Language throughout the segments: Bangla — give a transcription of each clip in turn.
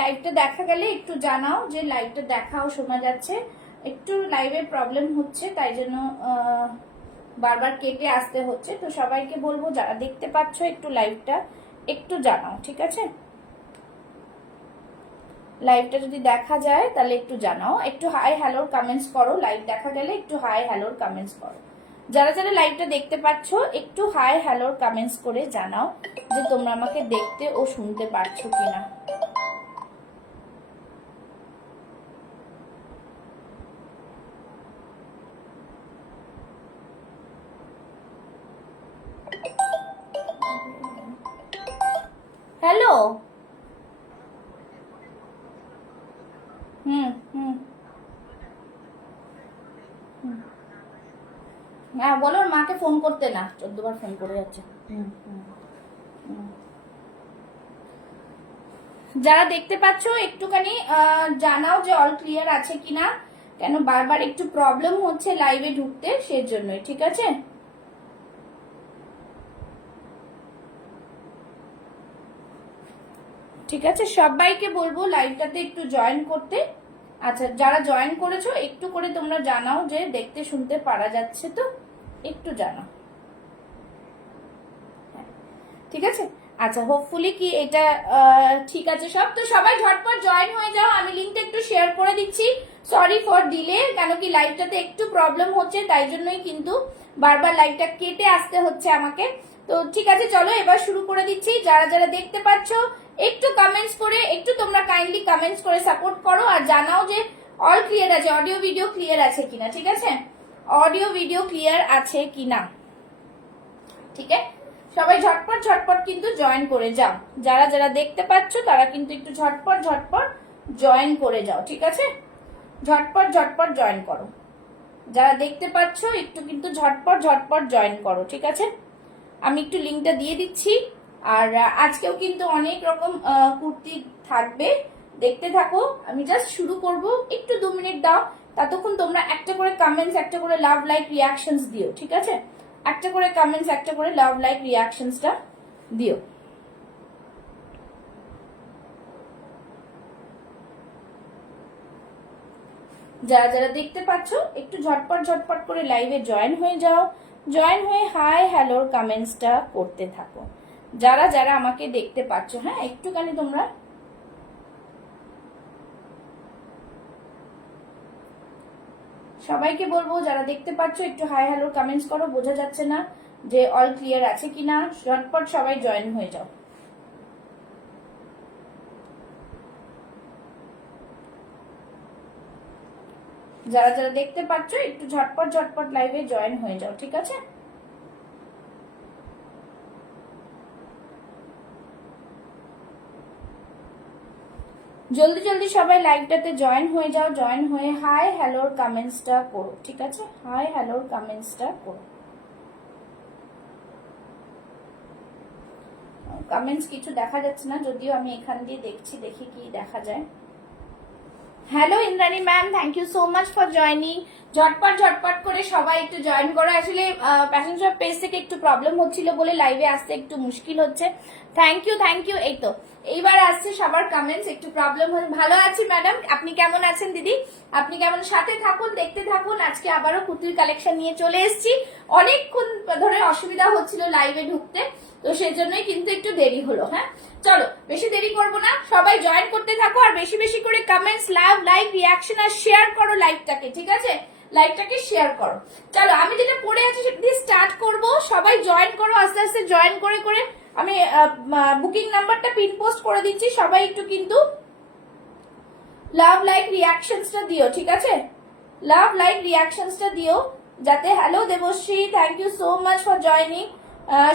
লাইভটা দেখা গেলে একটু জানাও যে লাইভটা দেখাও শোনা যাচ্ছে। একটু লাইভে প্রবলেম হচ্ছে, তাই জন্য বারবার কেটে আসতে হচ্ছে। তো সবাইকে বলবো যারা দেখতে পাচ্ছ একটু লাইভটা একটু জানাও, ঠিক আছে? লাইভটা যদি দেখা যায় তাহলে একটু জানাও, একটু হাই হ্যালোর কমেন্টস করো। লাইভ দেখা গেলে একটু হাই হ্যালোর কমেন্টস করো। যারা যারা লাইভটা দেখতে পাচ্ছ একটু হাই হ্যালোর কমেন্টস করে জানাও যে তোমরা আমাকে দেখতে ও শুনতে পারছো কিনা। হ্যালো। হুম হুম হ্যাঁ বলো, ওর মাকে ফোন করতে না, 14 বার ফোন করে যাচ্ছে। যারা দেখতে পাচ্ছ একটুখানি জানাও যে অল ক্লিয়ার আছে কিনা, কেন বারবার একটু প্রবলেম হচ্ছে লাইভে ঢুকতে, সেজন্যই, ঠিক আছে? ঠিক আছে, সবাইকে বলবো লাইভটাতে একটু জয়েন করতে। আচ্ছা, যারা জয়েন করেছো একটু করে তোমরা জানাও যে দেখতে শুনতে পারা যাচ্ছে, তো একটু জানাও, ঠিক আছে? আচ্ছা, হোপফুলি কি এটা ঠিক আছে সব। তো সবাই ঝটপট জয়েন হয়ে যাও, আমি লিঙ্কটা একটু শেয়ার করে দিচ্ছি। সরি ফর ডিলে, কেন কি লাইভটাতে একটু প্রবলেম হচ্ছে, তাই জন্যই কিন্তু বারবার লাইভটা কেটে আসতে হচ্ছে আমাকে। তো ঠিক আছে, চলো এবার শুরু করে দিচ্ছি। যারা যারা দেখতে পাচ্ছ একটু কমেন্টস করে, একটু তোমরা কাইন্ডলি কমেন্টস করে সাপোর্ট করো আর জানাও যে অল ক্লিয়ার আছে, অডিও ভিডিও ক্লিয়ার আছে কিনা, ঠিক আছে? অডিও ভিডিও ক্লিয়ার আছে কিনা, ঠিক আছে? সবাই ঝটপট ঝটপট কিন্তু জয়েন করে যাও। যারা যারা দেখতে পাচ্ছ তারা কিন্তু একটু ঝটপট ঝটপট জয়েন করে যাও, ঠিক আছে? ঝটপট ঝটপট জয়েন করো। যারা দেখতে পাচ্ছ একটু কিন্তু ঝটপট ঝটপট জয়েন করো, ঠিক আছে? আমি একটু লিঙ্কটা দিয়ে দিচ্ছি। আর আজকেও কিন্তু অনেক রকম কুর্তি থাকবে, দেখতে থাকো। আমি জাস্ট শুরু করব, একটু 2 মিনিট দাও। ততক্ষণ তোমরা একটা করে কমেন্টস, একটা করে লাভ লাইক রিয়াকশনস দিও, ঠিক আছে? একটা করে কমেন্টস, একটা করে লাভ লাইক রিয়াকশনসটা দিও। যারা যারা দেখতে পাচ্ছ একটু ঝটপট ঝটপট করে লাইভে জয়েন হয়ে যাও। জয়েন হয়ে হাই হ্যালোর কমেন্টসটা করতে থাকো। যারা যারা আমাকে দেখতে পাচ্ছ, হ্যাঁ একটুখানি তোমরা সবাইকে বলবো যারা দেখতে পাচ্ছ একটু হাই হ্যালোর কমেন্টস করো। বোঝা যাচ্ছে না যে অল ক্লিয়ার আছে কিনা, ঝটপট সবাই জয়েন হয়ে যাও। যারা যারা দেখতে পাচ্ছ একটু ঝটপট ঝটপট লাইভে জয়েন হয়ে যাও, ঠিক আছে? জলদি জলদি সবাই লাইভটাতে জয়েন হয়ে যাও। জয়েন হয়ে হাই হ্যালোর কমেন্টসটা করো, ঠিক আছে? হাই হ্যালোর কমেন্টসটা করো। কমেন্টস কিছু দেখা যাচ্ছে না, যদিও আমি এখান দিয়ে দেখছি, দেখি কি দেখা যায়। Hello Indrani ma'am, thank you so much for joining. ঝটপট ঝটপট করে সবাই একটু জয়েন করো। আসলে প্যাশন শপ পেজ থেকে একটু প্রবলেম হচ্ছিল বলে লাইভে আসতে একটু মুশকিল হচ্ছে। Thank you thank you. এই তো এইবার আসছে সবার কমেন্টস। একটু প্রবলেম হচ্ছে। ভালো আছি ম্যাডাম, আপনি কেমন আছেন দিদি? আপনি কেমন? সাথে থাকুন, দেখতে থাকুন। আজকে আবারও কুর্তির কালেকশন নিয়ে চলে এসেছি। অনেকক্ষণ ধরে অসুবিধা হচ্ছিল লাইভে ঢুকতে, তো সেজন্যই কিন্তু একটু দেরি হলো। হ্যাঁ চলো বেশি দেরি করবো না, সবাই জয়েন করতে থাকো আর বেশি বেশি করে কমেন্টস, লাভ, লাইক, রিয়াকশন আর শেয়ার করো লাইভটাকে, ঠিক আছে? লাইভটাকে শেয়ার করো। চলো আমি যেটা পড়ে আছি সেটা দিয়ে স্টার্ট করবো। সবাই জয়েন করো, আস্তে আস্তে জয়েন করে করে আমি বুকিং নাম্বারটা পিন পোস্ট করে দিচ্ছি। সবাই একটু কিন্তু লাভ লাইক রিয়াকশনসটা দিও, ঠিক আছে? লাভ লাইক রিয়াকশনসটা দিও যাতে। Hello Debashree, thank you so much for joining.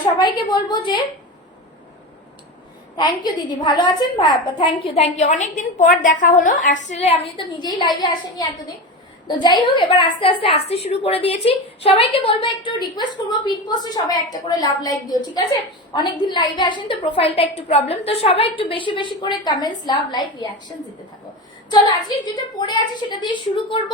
সবাইকে বলবো যে থ্যাংক ইউ দিদি, ভালো আছেন? Thank you thank you. অনেকদিন পর দেখা হলো। আসলে আমি তো নিজেই লাইভে আসেনি এতদিন, তো যাই হোক এবার আস্তে আস্তে আসতে শুরু করে দিয়েছি। সবাইকে বলবো, একটু রিকোয়েস্ট করবো পিন পোস্টে সবাই একটা করে লাভ লাইক দিও, ঠিক আছে? অনেকদিন লাইভে আসেন তো প্রোফাইলটা একটু প্রবলেম, তো সবাই একটু বেশি বেশি করে কমেন্টস, লাভ, লাইক, রিয়াকশন দিতে থাকো। চলো আজকে যেটা পরে আছে সেটা দিয়ে শুরু করব।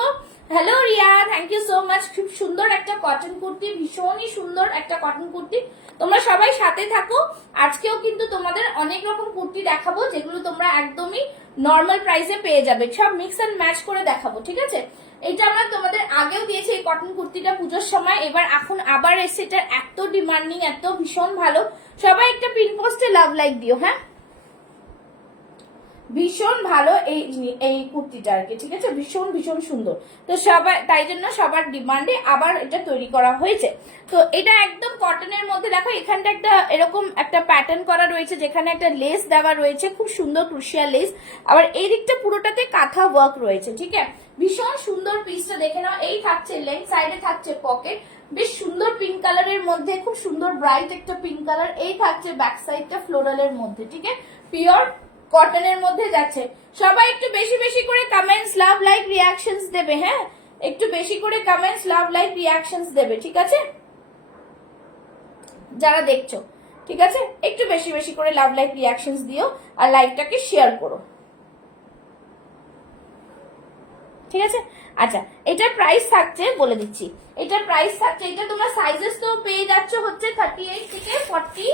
Hello Riya, thank you so much. খুব সুন্দর একটা কটন কুর্তি, ভীষণই সুন্দর একটা কটন কুর্তি। তোমরা সবাই সাথে থাকো। আজকেও কিন্তু তোমাদের অনেক রকম কুর্তি দেখাবো যেগুলো তোমরা একদমই নর্মাল প্রাইসে পেয়ে যাবে, সব মিক্স এন্ড ম্যাচ করে দেখাবো, ঠিক আছে। এটা আমরা তোমাদের আগেও দিয়েছি এই কটন কুর্তিটা পুজোর সময়, এবার এখন আবার এসে, এটা এত ডিমান্ডিং, এত ভীষণ ভালো। সবাই একটা পিন পোস্টে লাভ লাইক দিও, হ্যাঁ। ভীষণ ভালো এই কুর্তিটা আর কি, ঠিক আছে, ভীষণ ভীষণ সুন্দর। তো সবাই তাই জন্য সবার ডিমান্ডে আবার এটা তৈরি করা হয়েছে। তো এটা একদম কটনের মধ্যে, দেখো এখানটা একটা এরকম একটা প্যাটার্ন করা রয়েছে যেখানে একটা লেস দেওয়া রয়েছে, খুব সুন্দর ক্রুশিয়া লেস। আবার এই দিকটা পুরোটাতে কাঁথা ওয়ার্ক রয়েছে, ঠিক আছে। ভীষণ সুন্দর পিসটা দেখে নাও। এই থাকছে লেগ সাইডে থাকছে পকেট, বেশ সুন্দর পিঙ্ক কালারের মধ্যে, খুব সুন্দর ব্রাইট একটা পিঙ্ক কালার। এই থাকছে ব্যাক সাইডটা ফ্লোরালের মধ্যে, ঠিক আছে, পিওর কটনের মধ্যে যাচ্ছে। সবাই একটু বেশি বেশি করে কমেন্টস, লাভ, লাইক, রিয়াকশনস দেবে, হ্যাঁ, একটু বেশি করে কমেন্টস, লাভ, লাইক, রিয়াকশনস দেবে, ঠিক আছে, যারা দেখছো, ঠিক আছে, একটু বেশি বেশি করে লাভ, লাইক, রিয়াকশনস দিও আর লাইভটাকে শেয়ার করো, ঠিক আছে। আচ্ছা, এটার প্রাইস থাকছে বলে দিচ্ছি। এটার প্রাইস থাকছে, এটা তোমরা সাইজেস তো পেয়ে যাচ্ছ হচ্ছে 38 থেকে 40,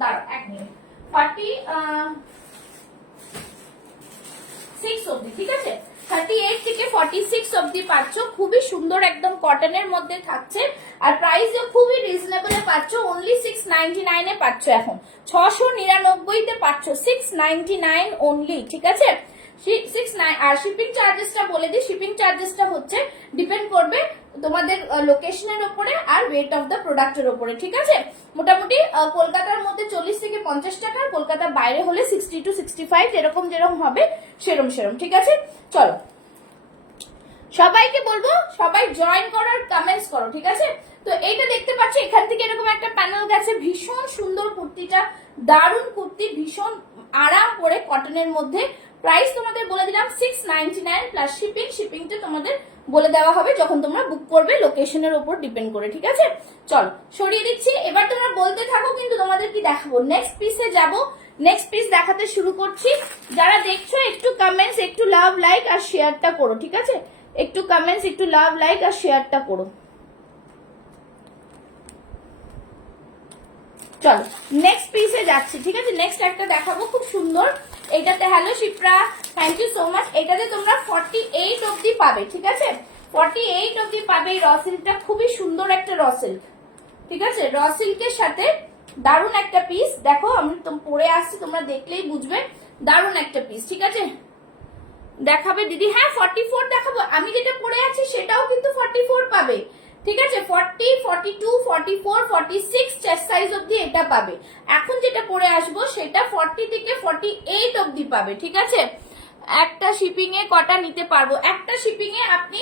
দাঁড়াও এক মিনিট, 46 অবধি, ঠিক আছে, 38 থেকে 46 অবধি পাচ্ছ। খুবই সুন্দর একদম কটনের মধ্যে থাকছে আর প্রাইসও খুবই রিজনেবল এ পাচ্ছ, অনলি 699 এ পাচ্ছ। এখন 699 তে পাচ্ছ, 699 অনলি, ঠিক আছে, 69। আর শিপিং চার্জেসটা বলে দিই, শিপিং চার্জেসটা হচ্ছে ডিপেন্ড করবে তোমাদের লোকেশনের উপরে আর ওয়েট অফ দ্য প্রোডাক্টের উপরে, ঠিক আছে। মোটামুটি কলকাতার মধ্যে 40 থেকে 50 টাকা, কলকাতার বাইরে হলে 60 to 65, যেরকম যেরকম হবে সেরম সেরম, ঠিক আছে। চলো সবাইকে বলবো সবাই জয়েন করো আর কমেন্টস করো, ঠিক আছে। তো এইটা দেখতে পাচ্ছ, এখান থেকে এরকম একটা প্যানেল গেছে, ভীষণ সুন্দর কুর্তিটা, দারুণ কুর্তি, ভীষণ আরাম করে কটনের মধ্যে। প্রাইস তোমাদের বলে দিলাম 699 প্লাস শিপিং। শিপিংটা তোমাদের বলে দেওয়া হবে যখন তোমরা বুক করবে, লোকেশনের উপর ডিপেন্ড করে, ঠিক আছে। চলো সরিয়ে দিচ্ছি, এবার তোমরা বলতে থাকো কিন্তু তোমাদের কি দেখাবো। নেক্সট পিসে যাব, নেক্সট পিস দেখাতে শুরু করছি। যারা দেখছো একটু কমেন্টস, একটু লাভ, লাইক আর শেয়ারটা করো, ঠিক আছে, একটু কমেন্টস, একটু লাভ, লাইক আর শেয়ারটা করো। চলো নেক্সট পিসে যাচ্ছি, ঠিক আছে। নেক্সট একটা দেখাবো খুব সুন্দর, এইটাতে, hello Shipra, thank you so much. এটাতে তোমরা 48 অবধি পাবে, ঠিক আছে, 48 অবধি পাবে। এই র সিল্কটা খুবই সুন্দর একটা র সিল্ক, ঠিক আছে, র সিল্কের সাথে দারুণ একটা পিস। দেখো আমি পরে আসছি, তোমরা দেখলেই বুঝবে, দারুণ একটা পিস, ঠিক আছে। দেখাবে দিদি, হ্যাঁ 44 দেখাবো। আমি যেটা পরে আছি সেটাও কিন্তু 44 পাবে, ঠিক আছে, 40, 42, 44, 46 চেস্ট সাইজ অবধি এটা পাবে। এখন যেটা পরে আসবো সেটা 40 থেকে 48 অবধি পাবে, ঠিক আছে। একটা শিপিং এ কটা নিতে পারবো, একটা শিপিং এ আপনি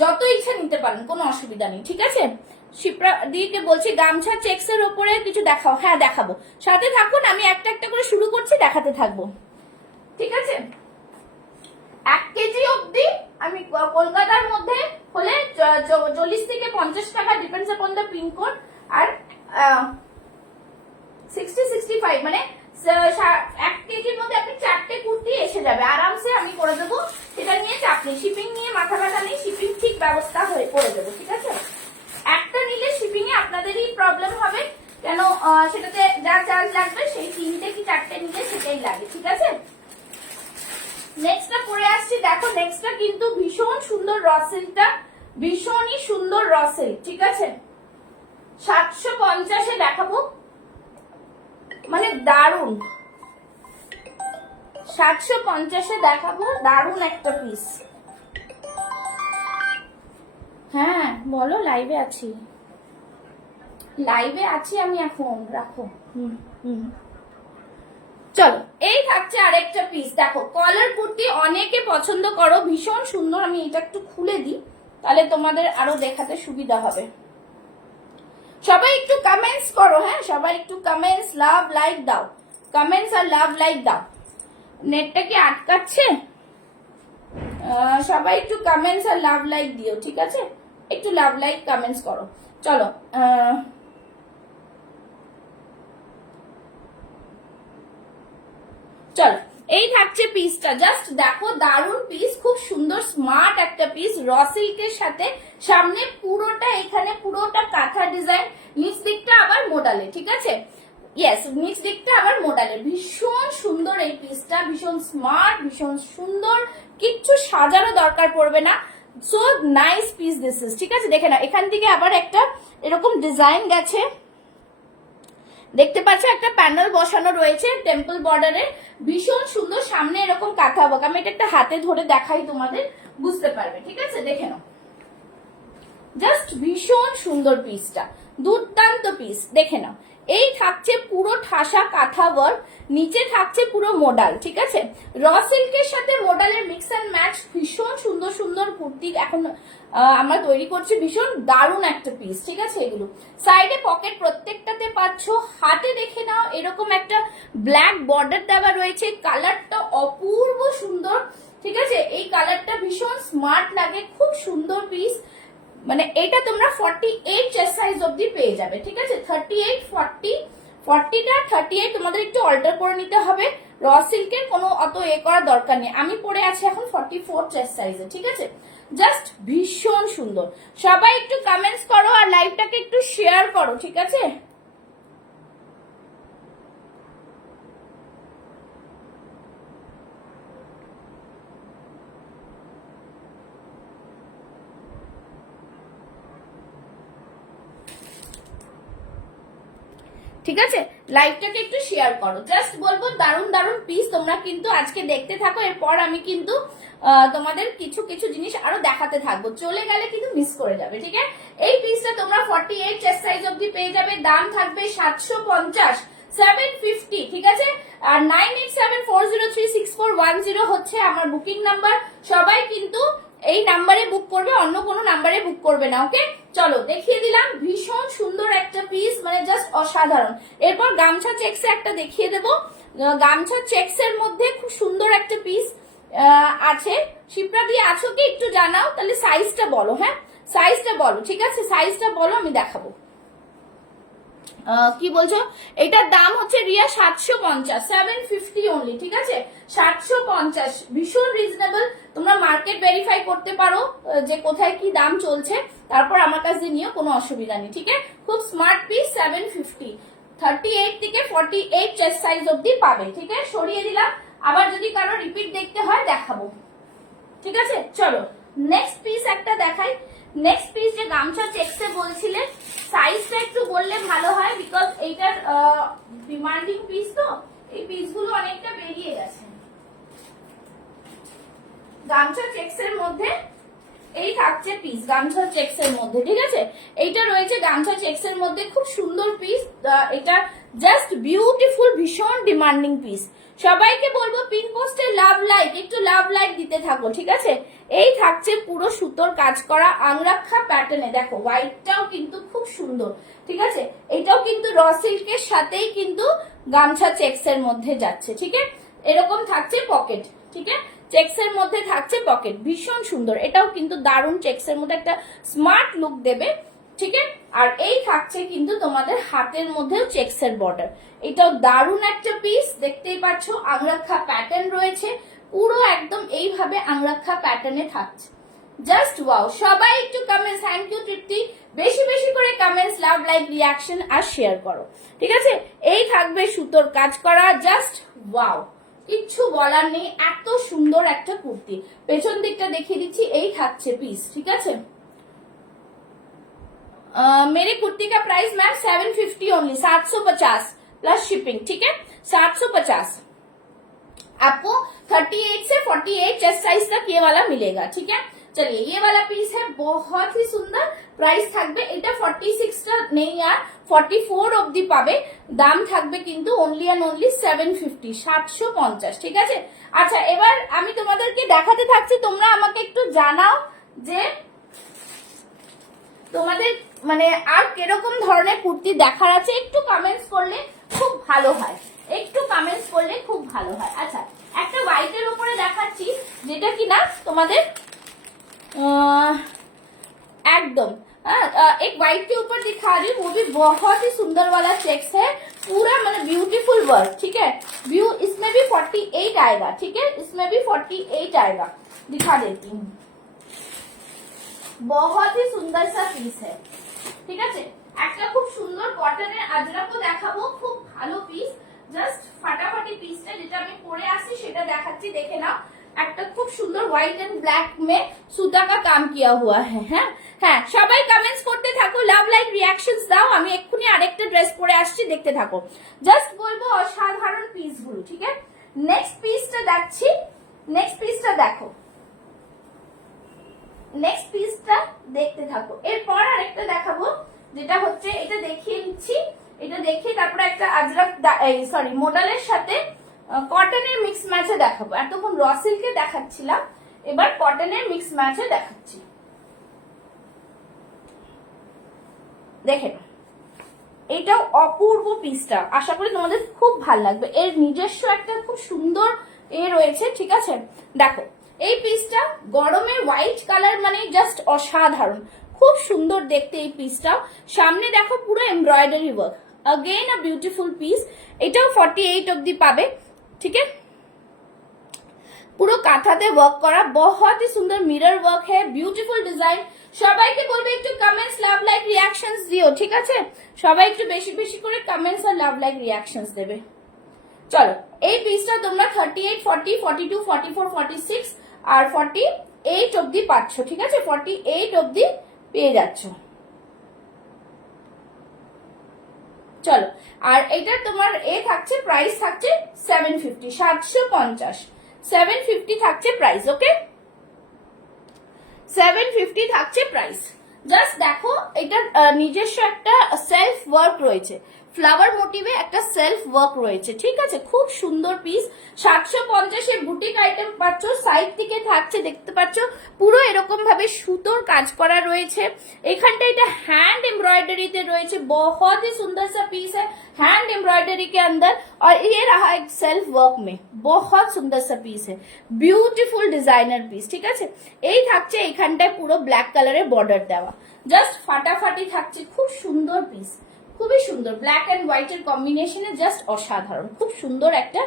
যত ইচ্ছা নিতে পারেন, কোনো অসুবিধা নেই, ঠিক আছে। শিপ্রা দিকে বলছি গামছা চেক্স এর উপরে কিছু দেখাও, হ্যাঁ দেখাবো, সাথে থাকুন, আমি একটা একটা করে শুরু করছি, দেখাতে থাকবো, ঠিক আছে। 1 কেজি অবধি আমি কলকাতার মধ্যে হলে 40 থেকে 50 টাকা, ডিপেন্ডস আপন দ্য পিনকোড। আর 60-65 মানে 1 কেজির মধ্যে আপনি 4টে কুর্তি এসে যাবে আরামসে, আমি করে দেবো, সেটা নিয়ে চাপ নেই, শিপিং নিয়ে মাথা ব্যথা নেই, শিপিং ঠিক ব্যবস্থা হয়ে করে দেবো, ঠিক আছে। একটা নিলে শিপিং এ আপনাদেরই প্রবলেম হবে, কেন সেটাতে যা চার্জ লাগবে সেই 3টে কি 4টে নিলে সেটাই লাগে, ঠিক আছে। নেক্সটটা পরে আসছি, দেখো নেক্সটটা কিন্তু ভীষণ সুন্দর র সিল্কটা, ভীষণই সুন্দর র সিল্ক, ঠিক আছে। 750 দেখাবো, মানে দারুণ, 750 দেখাবো, দারুণ একটা পিস। হ্যাঁ বলো, লাইভে আছি, লাইভে আছি আমি এখন, রাখো। চলো এই থাকছে আরেকটা পিস, দেখো কলার কুর্তি অনেকে পছন্দ করো, ভীষণ সুন্দর। আমি এটা একটু খুলে দিই, তাহলে তোমাদের আরো দেখাতে সুবিধা হবে। সবাই একটু কমেন্টস করো, হ্যাঁ সবাই একটু কমেন্টস, লাভ, লাইক দাও, কমেন্টস আর লাভ, লাইক দাও। নেটটা কি আটকাচ্ছে? সবাই একটু কমেন্টস আর লাভ, লাইক দিও, ঠিক আছে, একটু লাভ, লাইক, কমেন্টস করো। চলো চলো এই থাকছে পিসটা, জাস্ট দেখো দারুন পিস, খুব সুন্দর স্মার্ট একটা পিস র সিল্কের সাথে। সামনে পুরোটা, এখানে পুরোটা কাঁথা ডিজাইন, নিচ দিকটা আবার মোডালে, ঠিক আছে? ইয়েস, নিচ দিকটা আবার মোডালে। ভীষণ সুন্দর এই পিসটা, ভীষণ স্মার্ট, ভীষণ সুন্দর, কিচ্ছু সাজানো দরকার পড়বে না। So nice piece this is, ঠিক আছে? দেখে নাও, এখান থেকে আবার একটা এরকম ডিজাইন গেছে, দেখতে পাচ্ছ একটা প্যানেল বসানো রয়েছে টেম্পল বর্ডারে, ভীষণ সুন্দর। সামনে এরকম কাঁথা ওয়ার্ক, আমি এটা একটা হাতে ধরে দেখাই তোমাদের, বুঝতে পারবে, ঠিক আছে? দেখে নাও, জাস্ট ভীষণ সুন্দর পিসটা, দুর্দান্ত পিস, দেখে নাও। এই থাকছে পুরো ঠাসা কাঁথা ওয়ার্ক, নিচে থাকছে পুরো মোডাল, ঠিক আছে? র সিল্কের সাথে মোডালের মিক্স অ্যান্ড ম্যাচ, ভীষণ সুন্দর সুন্দর কুর্তি এখন আমরা তৈরি করছি, ভীষণ দারুণ একটা পিস, ঠিক আছে? এগুলো সাইডে পকেট প্রত্যেকটাতে পাচ্ছ, হাতে দেখে নাও এরকম একটা ব্ল্যাক বর্ডার দেওয়া রয়েছে, কালারটা অপূর্ব সুন্দর, ঠিক আছে? এই কালারটা ভীষণ স্মার্ট লাগে, খুব সুন্দর পিস। মানে এটা তোমরা 48 চেস্ট সাইজ অবধি পেয়ে যাবে, ঠিক আছে? 38, 40টা 38 তোমাদের একটু অল্টার করে নিতে হবে। র সিল্কের কোনো অত করার দরকার নেই, আমি পরে আছি এখন 44 চেস্ট সাইজে, ঠিক আছে? জাস্ট ভীষণ সুন্দর। সবাই একটু কমেন্টস করো আর লাইভটাকে একটু শেয়ার করো, ঠিক আছে? ঠিক আছে, লাইভটাকে একটু শেয়ার করো। জাস্ট বলবো দারুন দারুন পিস তোমরা কিন্তু আজকে দেখতে থাকো, এরপর আমি কিন্তু তোমাদের কিছু কিছু জিনিস আরো দেখাতে থাকবো, চলে গেলে কিন্তু মিস করে যাবে, ঠিক আছে? এই পিসটা তোমরা 48 চেস্ট সাইজ অবধি পেয়ে যাবে, দাম থাকবে 750, 750, ঠিক আছে? আর 9874036410 হচ্ছে আমার বুকিং নাম্বার। সবাই কিন্তু এই নাম্বারে বুক করবে, অন্য কোনো নাম্বারে বুক করবে না, ওকে? চলো দেখিয়ে দিলাম, ভীষণ সুন্দর একটা পিস, মানে জাস্ট অসাধারণ। এরপর গামছা চেক্সে একটা দেখিয়ে দেবো, গামছা চেক্স এর মধ্যে খুব সুন্দর একটা পিস আছে। শিপ্রা দিয়ে আছো কি একটু জানাও, তাহলে সাইজটা বলো, হ্যাঁ সাইজটা বলো, ঠিক আছে? সাইজটা বলো, আমি দেখাবো। কি বলছো? এটার দাম হচ্ছে রিয়া 750, 750 অনলি, ঠিক আছে? 750, ভীষণ রিজনেবল। তোমরা মার্কেট ভেরিফাই করতে পারো যে কোথায় কি দাম চলছে, তারপর আমার কাছে নিও, কোনো অসুবিধা নেই, ঠিক আছে? খুব স্মার্ট পিস, 750, 38 থেকে 48 চেস্ট সাইজ অবধি পাবে, ঠিক আছে? সরিয়ে দিলাম, আবার যদি কারো রিপিট দেখতে হয় দেখাবো, ঠিক আছে? চলো নেক্সট পিস একটা দেখাই। নেক্সট পিস যে গামছা চেক্সে বলছিলে, সাইজটা একটু বললে ভালো হয়, বিকজ এইটার ডিমান্ডিং পিস তো, এই পিসগুলো অনেকটা বেরিয়ে গেছে। গামছা চেক্সের মধ্যে এই থাকছে পিস, গামছা চেক্সের মধ্যে, ঠিক আছে? এইটা রয়েছে গামছা চেক্সের মধ্যে, খুব সুন্দর পিস, এটা জাস্ট বিউটিফুল, ভীষণ ডিমান্ডিং পিস। সবাইকে বলবো পিন পোস্টে লাভ লাইক, একটু লাভ লাইক দিতে থাকো, ঠিক আছে? এই থাকছে পুরো সুতোর কাজ করা আংরাক্ষা প্যাটার্নে, দেখো হোয়াইটটাও কিন্তু খুব সুন্দর, ঠিক আছে? এটাও কিন্তু র সিল্কের সাথেই কিন্তু গামছা চেক্সের মধ্যে যাচ্ছে, ঠিক আছে? এরকম থাকছে পকেট, ঠিক আছে? চেক্সের মধ্যে থাকছে পকেট, ভীষণ সুন্দর, এটাও কিন্তু দারুণ, চেক্সের মধ্যে একটা স্মার্ট লুক দেবে, ঠিক আছে? আর এই থাকছে কিন্তু তোমাদের হাতের মধ্যেও চেক্সের বর্ডার, এটাও দারুণ একটা পিস, দেখতেই পাচ্ছ আংরাক্ষা প্যাটার্ন রয়েছে, পুরো একদম এইভাবে আংরাক্ষা প্যাটার্নে থাকছে, জাস্ট ওয়াও। সবাই একটু কমেন্টস, থ্যাংক ইউ তৃপ্তি, বেশি বেশি করে কমেন্টস, লাভ লাইক রিয়াকশন আর শেয়ার করো, ঠিক আছে? এই থাকবে সুতোর কাজ করা, জাস্ট ওয়াও, কিচ্ছু বলার নেই, এত সুন্দর একটা কুর্তি। পেছন দিকটা দেখিয়ে দিচ্ছি, এই থাকছে পিস, ঠিক আছে? मेरी कुर्ती का price ma'am 750 only, 750 plus shipping, ठीक है? 750 आपको 38 से 48 चेस्ट साइज तक ये वाला मिलेगा, ठीक है? चलिए ये वाला पीस है, बहुत ही सुंदर, प्राइस থাকবে এটা 46 টা নেই আর 44 অবধি পাবে, দাম থাকবে কিন্তু অনলি এন্ড অনলি 750, 750, ঠিক আছে? আচ্ছা এবার আমি তোমাদেরকে দেখাতে থাকছি, তোমরা আমাকে একটু জানাও যে তোমাদের মানে আর কিরকম ধরনের কুর্তি দেখার আছে, একটু কমেন্টস করলে খুব ভালো হয়, একটু কমেন্টস করলে খুব ভালো হয়। আচ্ছা একটা হোয়াইটের উপরে দেখাচ্ছি, যেটা কিনা তোমাদের একদম एक व्हाइट के ऊपर दिखा रही हूँ, वो भी बहुत ही सुंदर वाला चेक्स है, पूरा मतलब ब्यूटीफुल वर्क, ठीक है। व्यू इसमें भी 48 आएगा, ठीक है, इसमें भी 48 आएगा, दिखा देती हूँ। बहुत ही सुंदर सा पिस है, ঠিক আছে। একটা খুব সুন্দর কটনের আজরাকও দেখাবো, খুব ভালো পিস, জাস্ট ফাটাফাটি পিসটা যেটা আমি পরে আসছি সেটা দেখাচ্ছি, দেখে নাও। একটা খুব সুন্দর হোয়াইট এন্ড ব্ল্যাক মে সুতা কা কাম কিয়া হুয়া হ্যাঁ হ্যাঁ হ্যাঁ। সবাই কমেন্টস করতে থাকো, লাভ লাইক রিঅ্যাকশনস দাও, আমি এক্ষুনি আরেকটা ড্রেস পরে আসছি, দেখতে থাকো। জাস্ট বলবো অসাধারণ পিসগুলো, ঠিক আছে। নেক্সট পিসটা যাচ্ছি, নেক্সট পিসটা দেখো, নেক্সট পিসটা দেখতে থাকো। এরপর আরেকটা দেখাবো, যেটা হচ্ছে এটা দেখিয়ে নিচ্ছি, এটা দেখিয়ে তারপরে একটা আজরাক সরি মডেলের সাথে কটনের মিক্স ম্যাচে দেখাবো। এতক্ষণ র সিল্কে দেখাচ্ছিলাম, এবার কটনের মিক্স ম্যাচে দেখাচ্ছি, দেখেন। এটাও অপূর্ব পিসটা, আশা করি তোমাদের খুব ভালো লাগবে। এর নিজস্ব একটা খুব সুন্দর রয়েছে, ঠিক আছে। দেখো এই পিসটা গরমের হোয়াইট কালার মানে জাস্ট অসাধারণ, খুব সুন্দর দেখতে এই পিসটা। সামনে দেখো পুরো embroidery work, again a beautiful piece. এটাও 48 অবধি পাবে, ठीक है। পুরো কাঁথাতে ওয়ার্ক করা, बहुत ही সুন্দর মিরর ওয়ার্ক है, বিউটিফুল ডিজাইন। সবাইকে বলবে একটু কমেন্টস, লাভ লাইক রিঅ্যাকশনস দিও, ঠিক আছে। সবাই একটু বেশি বেশি করে কমেন্টস আর লাভ লাইক রিঅ্যাকশনস দেবে। চলো এই পিসটা তোমরা 38, 40, 42, 44, 46 আর 48 অবধি পাচ্ছ, ঠিক আছে। 48 অবধি পেয়ে যাচ্ছ। চলো, আর এটা তোমার থাকছে, প্রাইস থাকছে 750, 750, 750 থাকছে প্রাইস, ওকে। 750 থাকছে প্রাইস। জাস্ট দেখো এটা নিজস্ব একটা সেলফ ওয়ার্ক রয়েছে, ফ্লাওয়ার মোটিভে একটা সেলফ ওয়ার্ক রয়েছে, ঠিক আছে। খুব সুন্দর পিস। 750 এর বুটিক আইটেম পাচ্ছ, সাইড থেকে থাকছে, দেখতে পাচ্ছ পুরো এরকম ভাবে সুতোর কাজ করা রয়েছে। এখানটা এটা हैंड एम्ब्रॉयडरी তে রয়েছে, बहुत ही सुंदर सा पीस है हैंड एम्ब्रॉयडरी के अंदर, और ये रहा एक सेल्फ वर्क में, बहुत सुंदर सा पीस है, ब्यूटीफुल डिजाइनर पीस, ঠিক আছে। এই থাকছে এখানটায় পুরো ব্ল্যাক কালারের বর্ডার দেওয়া, জাস্ট ফাটাফাটি থাকছে, খুব সুন্দর পিস, খুবই সুন্দর। ব্ল্যাক এন্ড হোয়াইট এর কম্বিনেশনে জাস্ট অসাধারণ, খুব সুন্দর একটা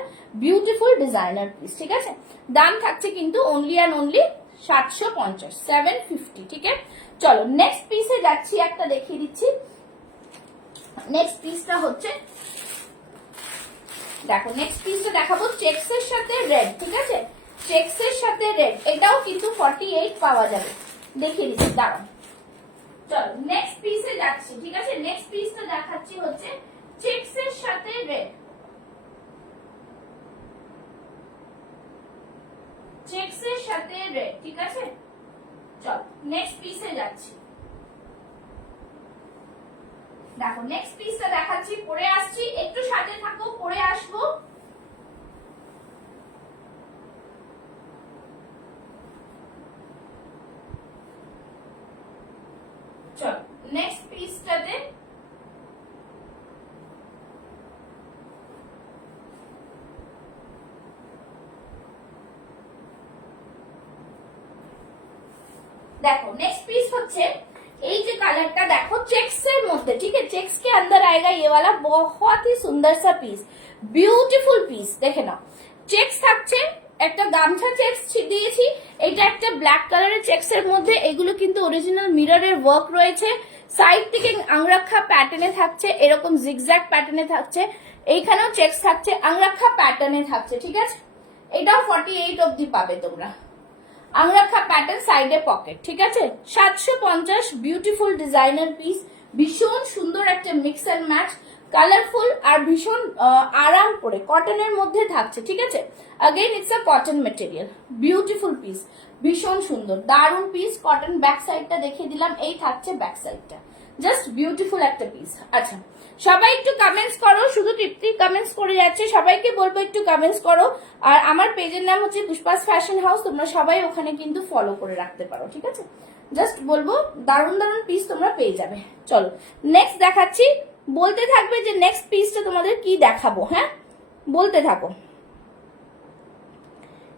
বিউটিফুল ডিজাইনার পিস, ঠিক আছে। দাম থাকছে কিন্তু অনলি অ্যান্ড অনলি 750, 750, ঠিক আছে। চলো নেক্সট পিসে যাচ্ছি, একটা দেখিয়ে দিচ্ছি। নেক্সট পিসটা হচ্ছে, দেখো নেক্সট পিসটা দেখাবো চেকস এর সাথে রেড, ঠিক আছে। চেকস এর সাথে রেড, এটাও কিন্তু 48 পাওয়া যাবে, দেখিয়ে দিচ্ছি, দাঁড়াও। চলো নেক্সট পিসে যাচ্ছি, ঠিক আছে। নেক্সট পিসটা দেখাচ্ছি হচ্ছে চেকস এর সাথে রেড, চেকস এর সাথে রেড, ঠিক আছে। চলো নেক্সট পিসে যাচ্ছি, দেখো নেক্সট পিসটা দেখাচ্ছি, পরে আসছি, একটু সাথে থাকো, পরে আসবো। চলো নেক্সট পিসটাতে देखो नेक्स्ट पीस হচ্ছে এই যে কালারটা দেখো চেক্স এর মধ্যে, ঠিক है। चेक्स के अंदर आएगा ये वाला बहुत ही सुंदर सा पीस, ब्यूटीफुल पीस, দেখে নাও। চেক্স থাকছে, একটা গামছা চেক্স দিয়েছি, এটা একটা ব্ল্যাক কালারের চেক্স এর মধ্যে, এগুলো কিন্তু অরিজিনাল মিররের ওয়ার্ক রয়েছে। সাইড থেকে আংরাখা প্যাটার্নে থাকছে, এরকম জিগজ্যাগ প্যাটার্নে থাকছে, এইখানেও চেক্স থাকছে, আংরাখা প্যাটার্নে থাকছে, ঠিক আছে। এটাও 48 অবধি পাবে তোমরা। আংরাখা প্যাটার্ন, সাইডে পকেট, ঠিক আছে। 750, বিউটিফুল ডিজাইনার পিস, ভীষণ সুন্দর একটা মিক্স এন্ড ম্যাচ, কালারফুল আর ভীষণ আরাম করে কটনের মধ্যে থাকছে, ঠিক আছে। Again it's a cotton material, beautiful piece, ভীষণ সুন্দর দারুন পিস। কটন ব্যাক সাইডটা দেখিয়ে দিলাম, এই থাকছে ব্যাক সাইডটা, জাস্ট বিউটিফুল একটা পিস। আচ্ছা সবাই একটু কমেন্টস করো, শুধু তৃপ্তি কমেন্টস করে যাচ্ছে, সবাইকে বলবো একটু কমেন্টস করো। আর আমার পেজের নাম হচ্ছে পুষ্পাস ফ্যাশন হাউস, তোমরা সবাই ওখানে কিন্তু ফলো করে রাখতে পারো, ঠিক আছে। জাস্ট বলবো দারুন দারুন পিস তোমরা পেয়ে যাবে। চলো নেক্সট দেখাচ্ছি, বলতে থাকবে যে নেক্সট পিসটা তোমাদের কি দেখাবো, হ্যাঁ বলতে থাকো।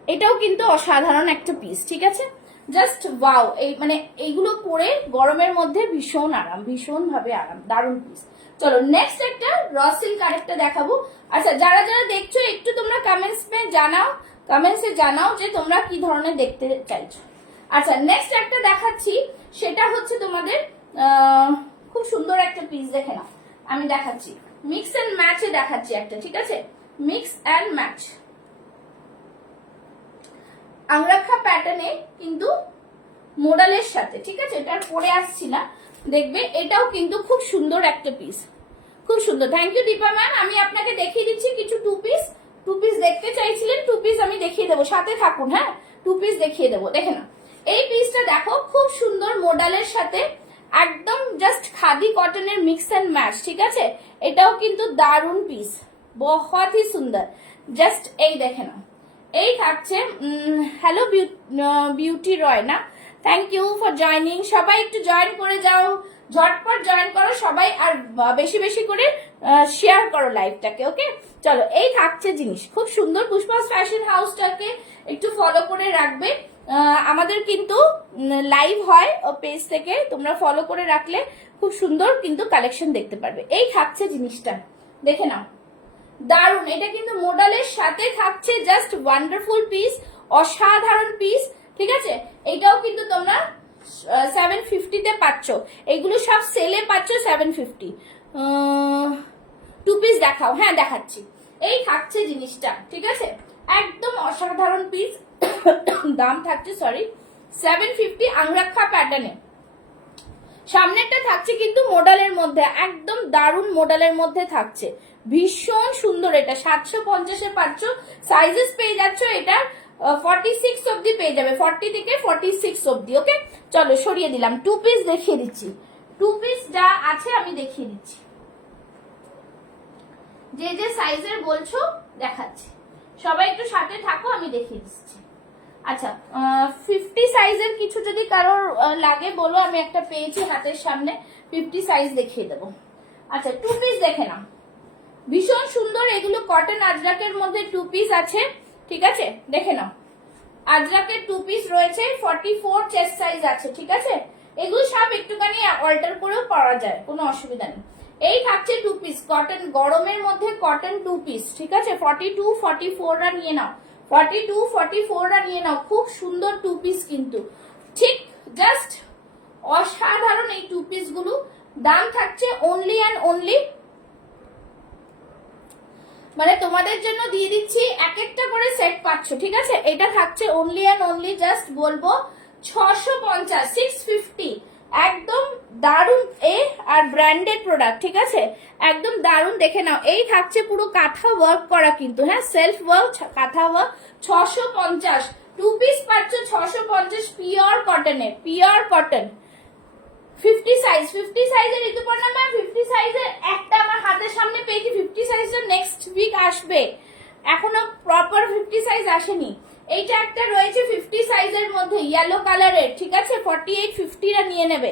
এটাও কিন্তু অসাধারণ একটা পিস, ঠিক আছে। জাস্ট ওয়াও, এই মানে এইগুলো পরে গরমের মধ্যে ভীষণ আরাম, ভীষণ ভাবে আরাম, দারুণ পিস। চলো নেক্সট একটা র সিল্ক আরেকটা দেখাবো। আচ্ছা যারা যারা দেখছো একটু তোমরা কমেন্টসে জানাও যে তোমরা কি ধরনের দেখতে চাইছো। আচ্ছা নেক্সট একটা দেখাচ্ছি, সেটা হচ্ছে তোমাদের খুব সুন্দর একটা পিস, দেখে নাও আমি দেখাচ্ছি, মিক্স এন্ড ম্যাচে দেখাচ্ছি একটা, ঠিক আছে, মিক্স এন্ড ম্যাচ আংরাক্ষা প্যাটার্নে কিন্তু মোডালের সাথে, ঠিক আছে, এটা পরে আসছি না, দেখবে এটাও কিন্তু খুব সুন্দর একটা পিস, খুব সুন্দর। থ্যাংক ইউ দীপা ম্যাম, আমি আপনাকে দেখিয়ে দিচ্ছি কিছু টু পিস দেখতে চাইছিলেন, টু পিস আমি দেখিয়ে দেবো, সাথে থাকুন, হ্যাঁ টু পিস দেখিয়ে দেবো। দেখে না এই পিসটা দেখো, খুব সুন্দর মোডালের সাথে, একদম জাস্ট খাদি কটনের মিক্স এন্ড ম্যাচ, ঠিক আছে, এটাও কিন্তু দারুণ পিস, বহুত হি সুন্দর। জাস্ট এই দেখে না, এই থাকছে। হ্যালো বিউটি রয় না, থ্যাংক ইউ ফর জয়নিং, সবাই একটু জয়েন করে যাও, ঝটপট জয়েন করো সবাই, আর বেশি বেশি করে শেয়ার করো লাইভটাকে, ওকে। চলো এই থাকছে জিনিস, খুব সুন্দর, পুষ্পাস ফ্যাশন হাউসটাকে একটু ফলো করে রাখবে, আমাদের কিন্তু লাইভ হয় পেজ থেকে, তোমরা ফলো করে রাখলে খুব সুন্দর কিন্তু কালেকশন দেখতে পারবে। এই থাকছে জিনিসটা, দেখে নাও দারুন, এটা কিন্তু মোডালের সাথে থাকছে, জাস্ট ওয়ান্ডারফুল পিস, অসাধারণ পিস, ঠিক আছে। এটাও কিন্তু তোমরা 750-তে পাচ্ছ, এগুলো সব সেলে পাচ্ছ 750। টু পিস দেখাও, হ্যাঁ দেখাচ্ছি, এই থাকছে জিনিসটা, ঠিক আছে, একদম অসাধারণ পিস, দাম থাকছে 750 আংরাক্ষা প্যাটার্নে। সামনেরটা থাকছে কিন্তু মোডালের মধ্যে, একদম দারুণ মোডালের মধ্যে থাকছে, ভীষণ সুন্দর, এটা 750-এ পাচ্ছ, সাইজেস পেয়ে যাচ্ছ এটা 46 অব্দি পেয়ে যাবে, 40 থেকে 46 অব্দি, ওকে। চলো সরিয়ে দিলাম, টু পিস দেখিয়ে দিচ্ছি, টু পিস যা আছে আমি দেখিয়ে দিচ্ছি, যে যে সাইজের বলছো দেখাচ্ছি, সবাই একটু সাথে থাকো, আমি দেখিয়ে দিচ্ছি। আচ্ছা 50 সাইজের কিছু যদি কারোর লাগে বলো, আমি একটা পেয়েছি হাতের সামনে, 50 সাইজ দেখিয়ে দেবো। আচ্ছা টু পিস দেখে নাও, ভীষণ সুন্দর, এগুলো কটন আজরাকের মধ্যে টু পিস আছে, ঠিক আছে, দেখে নাও আজরাকের টু পিস রয়েছে, 44 চেস্ট সাইজ আছে, ঠিক আছে, এগুলো সব একটুখানি অল্টার করেও পাওয়া যায়, কোনো অসুবিধা নেই। এই থাকছে টু পিস কটন, গরমের মধ্যে কটন টু পিস, ঠিক আছে, 42, 44রা নিয়ে নাও, 42, 44রা নিয়ে নাও, খুব সুন্দর টু পিস কিন্তু, ঠিক জাস্ট অসাধারণ এই টু পিস গুলো। দাম থাকছে অনলি অ্যান্ড অনলি, মানে তোমাদের জন্য দিয়ে দিচ্ছি, এক একটা করে সেট পাচ্ছ, ঠিক আছে, এটা থাকছে অনলি অ্যান্ড অনলি, জাস্ট বলবো 650, 650, একদম দারুন এ, আর ব্র্যান্ডেড প্রোডাক্ট, ঠিক আছে, একদম দারুন, দেখে নাও, এই থাকছে পুরো কাঁথা ওয়ার্ক করা কিন্তু, হ্যাঁ সেলফ ওয়ার্ক কাঁথা ওয়ার্ক, 650 টু পিস পাচ্ছ, 650 পিওর কটনের, পিওর কটন, 50 সাইজ, 50 সাইজের ঋতুপর্ণা ম্যাম, 50 সাইজের একটা আমার হাতের সামনে পেয়েছি, 50 সাইজের নেক্সট উইক আসবে, এখনো প্রপার 50 সাইজ আসেনি। এইটা একটা রয়েছে 50 সাইজের মধ্যে ইয়েলো কালারের, ঠিক আছে, 48, 50রা নিয়ে নেবে,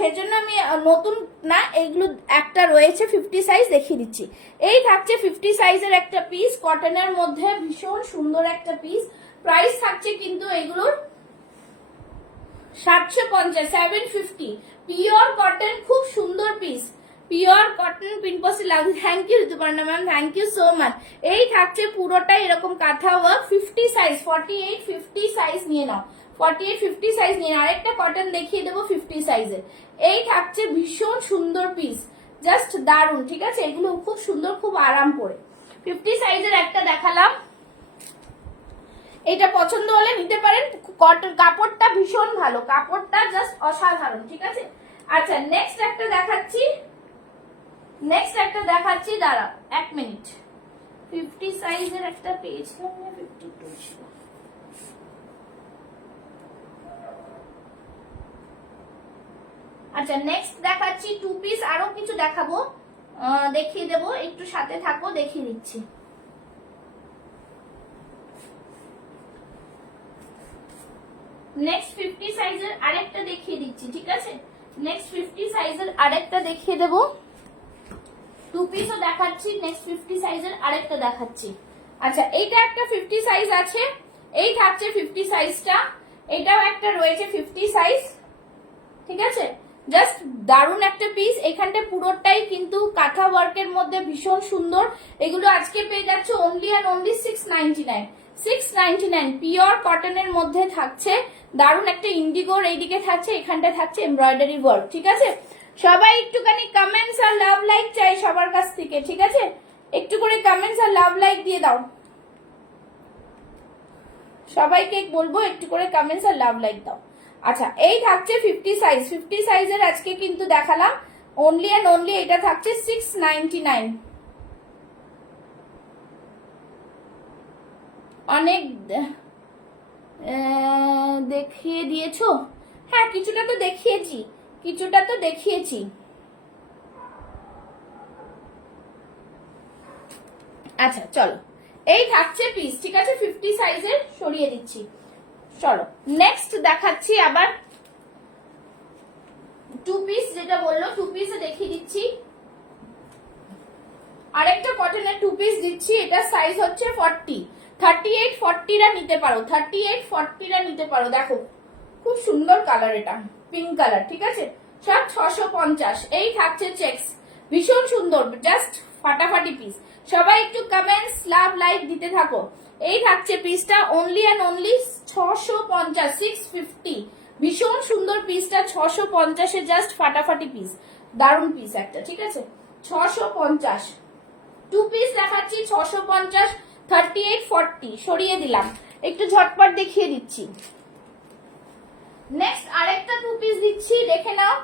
সেজন্য আমি নতুন না, এইগুলো একটা রয়েছে 50 সাইজ দেখিয়ে দিচ্ছি। এই থাকছে 50 সাইজের একটা পিস, কটনের মধ্যে ভীষণ সুন্দর একটা পিস, প্রাইস থাকছে কিন্তু এগুলোর 750, 750, পিওর কটন, খুব সুন্দর পিস, পিওর কটন পিনপসি লাগবে। Thank you Rituparna ma'am, thank you so much. এই থাকছে পুরোটা এরকম কাঁথা ওয়ার্ক, 50 সাইজ, 48, 50 সাইজ নিয়ে নাও, 48, 50 সাইজ নিয়ে নাও। আরেকটা কটন দেখিয়ে দেবো 50 সাইজের, এই থাকছে ভীষণ সুন্দর পিস, জাস্ট দারুন, ঠিক আছে, এগুলো খুব সুন্দর, খুব আরাম করে। 50 সাইজের একটা দেখালাম, এটা পছন্দ হলে নিতে পারেন, কটন কাপড়টা ভীষণ ভালো, কাপড়টা জাস্ট অসাধারণ, ঠিক আছে। আচ্ছা নেক্সট একটা দেখাচ্ছি, দাঁড়া এক মিনিট, 50 সাইজের একটা পেয়েছিলাম, 52 ছিল। আচ্ছা নেক্সট দেখাচ্ছি টু পিস, আরো কিছু দেখাবো, দেখিয়ে দেবো, একটু সাথে থাকো, দেখিয়ে দিচ্ছি। নেক্সট 50 সাইজের আরেকটা দেখিয়ে দিচ্ছি, ঠিক আছে, নেক্সট 50 সাইজের আরেকটা দেখিয়ে দেবো, টু পিসও দেখাচ্ছি, নেক্সট 50 সাইজের আরেকটা দেখাচ্ছি। আচ্ছা এইটা একটা 50 সাইজ আছে, এই থাকছে 50 সাইজটা, এটাও একটা রয়েছে 50 সাইজ, ঠিক আছে। জাস্ট দারুন একটা পিস। এখানটা পুরোটাই কিন্তু কাঁথা ওয়ার্কের মধ্যে ভীষণ সুন্দর। এগুলো আজকে পেয়ে যাচ্ছে অনলি অ্যান্ড অনলি 699, 699 পিওর কটনের মধ্যে থাকছে। দারুন একটা ইন্ডিগোর এইদিকে থাকছে, এখানটা থাকছে এমব্রয়ডারি ওয়ার্ক, ঠিক আছে। সবাই একটুখানি কমেন্টস আর লাভ লাইক চাই সবার কাছ থেকে, ঠিক আছে। একটু করে কমেন্টস আর লাভ লাইক দিয়ে দাও, সবাইকে বলবো একটু করে কমেন্টস আর লাভ লাইক দাও। আচ্ছা, এই থাকছে 50 সাইজ, 50 সাইজের আজকে কিন্তু দেখালাম অনলি এন্ড অনলি। এটা থাকছে 699। অনেক দেখিয়ে দিয়েছো? হ্যাঁ, কিছুটা তো দেখিয়েছি, কিছুটা তো দেখিয়েছি। আচ্ছা চলো, এই থাকছে পিস, ঠিক আছে। 50 সাইজের সরিয়ে দিচ্ছি। চলো নেক্সট দেখাচ্ছি আবার 2 পিস, যেটা বললো 2 পিসে দেখিয়ে দিচ্ছি। আরেকটা কটনের 2 পিস দিচ্ছি। এটা সাইজ হচ্ছে 40, 38 40 রা নিতে পারো, 38 40 রা নিতে পারো। দেখো খুব সুন্দর কালার, এটা পিঙ্ক কালার, ঠিক আছে। সব 650। এই থাকছে চেকস, ভীষণ সুন্দর, জাস্ট ফাটাফাটি পিস। সবাই একটু কমেন্টস লাভ লাইক দিতে থাকো। এই থাকছে পিসটা অনলি অ্যান্ড অনলি 650, 650। ভীষণ সুন্দর পিসটা, 650 এ জাস্ট ফাটাফাটি পিস, দারুণ পিস একটা, ঠিক আছে। 650 2 পিস দেখাচ্ছি, 650, 38 40 সরিয়ে দিলাম। একটু ঝটপট দেখিয়ে দিচ্ছি। নেক্সট আরেকটা 2 পিস দিচ্ছি, দেখে নাও।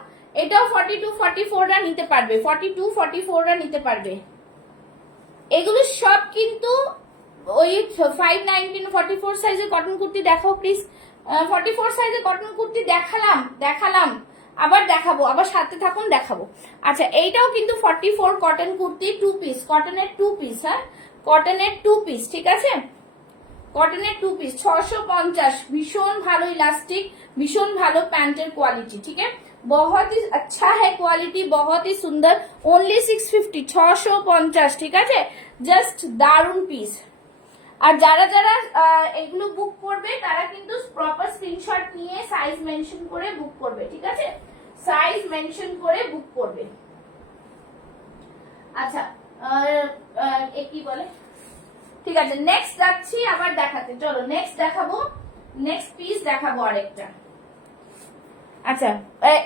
এটাও 42 44 রা নিতে পারবে, 42 44 রা নিতে পারবে। এগুলো সব কিন্তু ওই 519 44 সাইজের কটন কুর্তি দেখাও প্লিজ। 44 সাইজের কটন কুর্তি দেখালাম, আবার দেখাবো, আবার সাথে থাকুন, দেখাবো। আচ্ছা, এইটাও কিন্তু 44 কটন কুর্তি 2 পিস, কটনের 2 পিস, হ্যাঁ কটনের 2 পিস, ঠিক আছে। কটনের 2 পিস 650, ভীষণ ভালো ইলাস্টিক, ভীষণ ভালো প্যান্টের কোয়ালিটি, ঠিক আছে। बहुत ही अच्छा है क्वालिटी, बहुत ही सुंदर। ओनली 650, 650, ঠিক আছে। জাস্ট দারুন পিস। আর যারা যারা এগুলো বুক করবে তারা কিন্তু প্রপার স্ক্রিনশট নিয়ে সাইজ মেনশন করে বুক করবে, ঠিক আছে। সাইজ মেনশন করে বুক করবে। আচ্ছা, কি বলে, ঠিক আছে। নেক্সট যাচ্ছি আবার দেখাতে, চলো নেক্সট দেখাবো, নেক্সট পিস দেখাবো আরেকটা। আচ্ছা,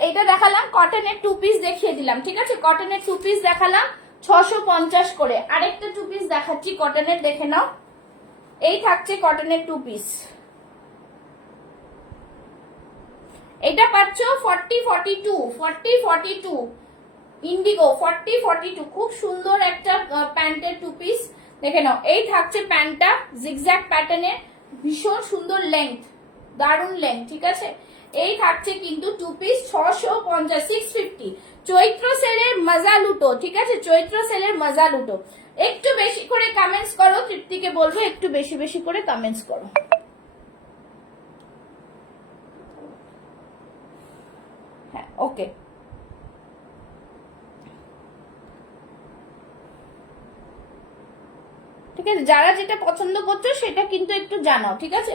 এটা দেখালাম কটনের 2 পিস দেখিয়ে দিলাম, ঠিক আছে। কটনের 2 পিস দেখালাম 650 করে। আরেকটা 2 পিস দেখাচ্ছি কটনের, দেখে নাও। এই থাকছে কটনের 2 পিস। এটা পাচ্ছ 40 42, 40 42 ইন্ডিগো, 40 42। খুব সুন্দর একটা প্যান্টের 2 পিস, দেখে নাও। এই থাকছে প্যান্টটা জিগজ্যাগ প্যাটার্নের, ভীষণ সুন্দর লেন্থ, দারুন লেন্থ, ঠিক আছে। এই থাকছে কিন্তু 2 পিস 650, 650। চৈত্র সেলের মজা লুটো, ঠিক আছে। চৈত্র সেলের মজা লুটো। একটু বেশি করে কমেন্টস করো, তৃপ্তিকে বলবো একটু বেশি বেশি করে কমেন্টস করো। হ্যাঁ, ওকে। ঠিক আছে, যারা যেটা পছন্দ করছো সেটা কিন্তু একটু জানাও, ঠিক আছে।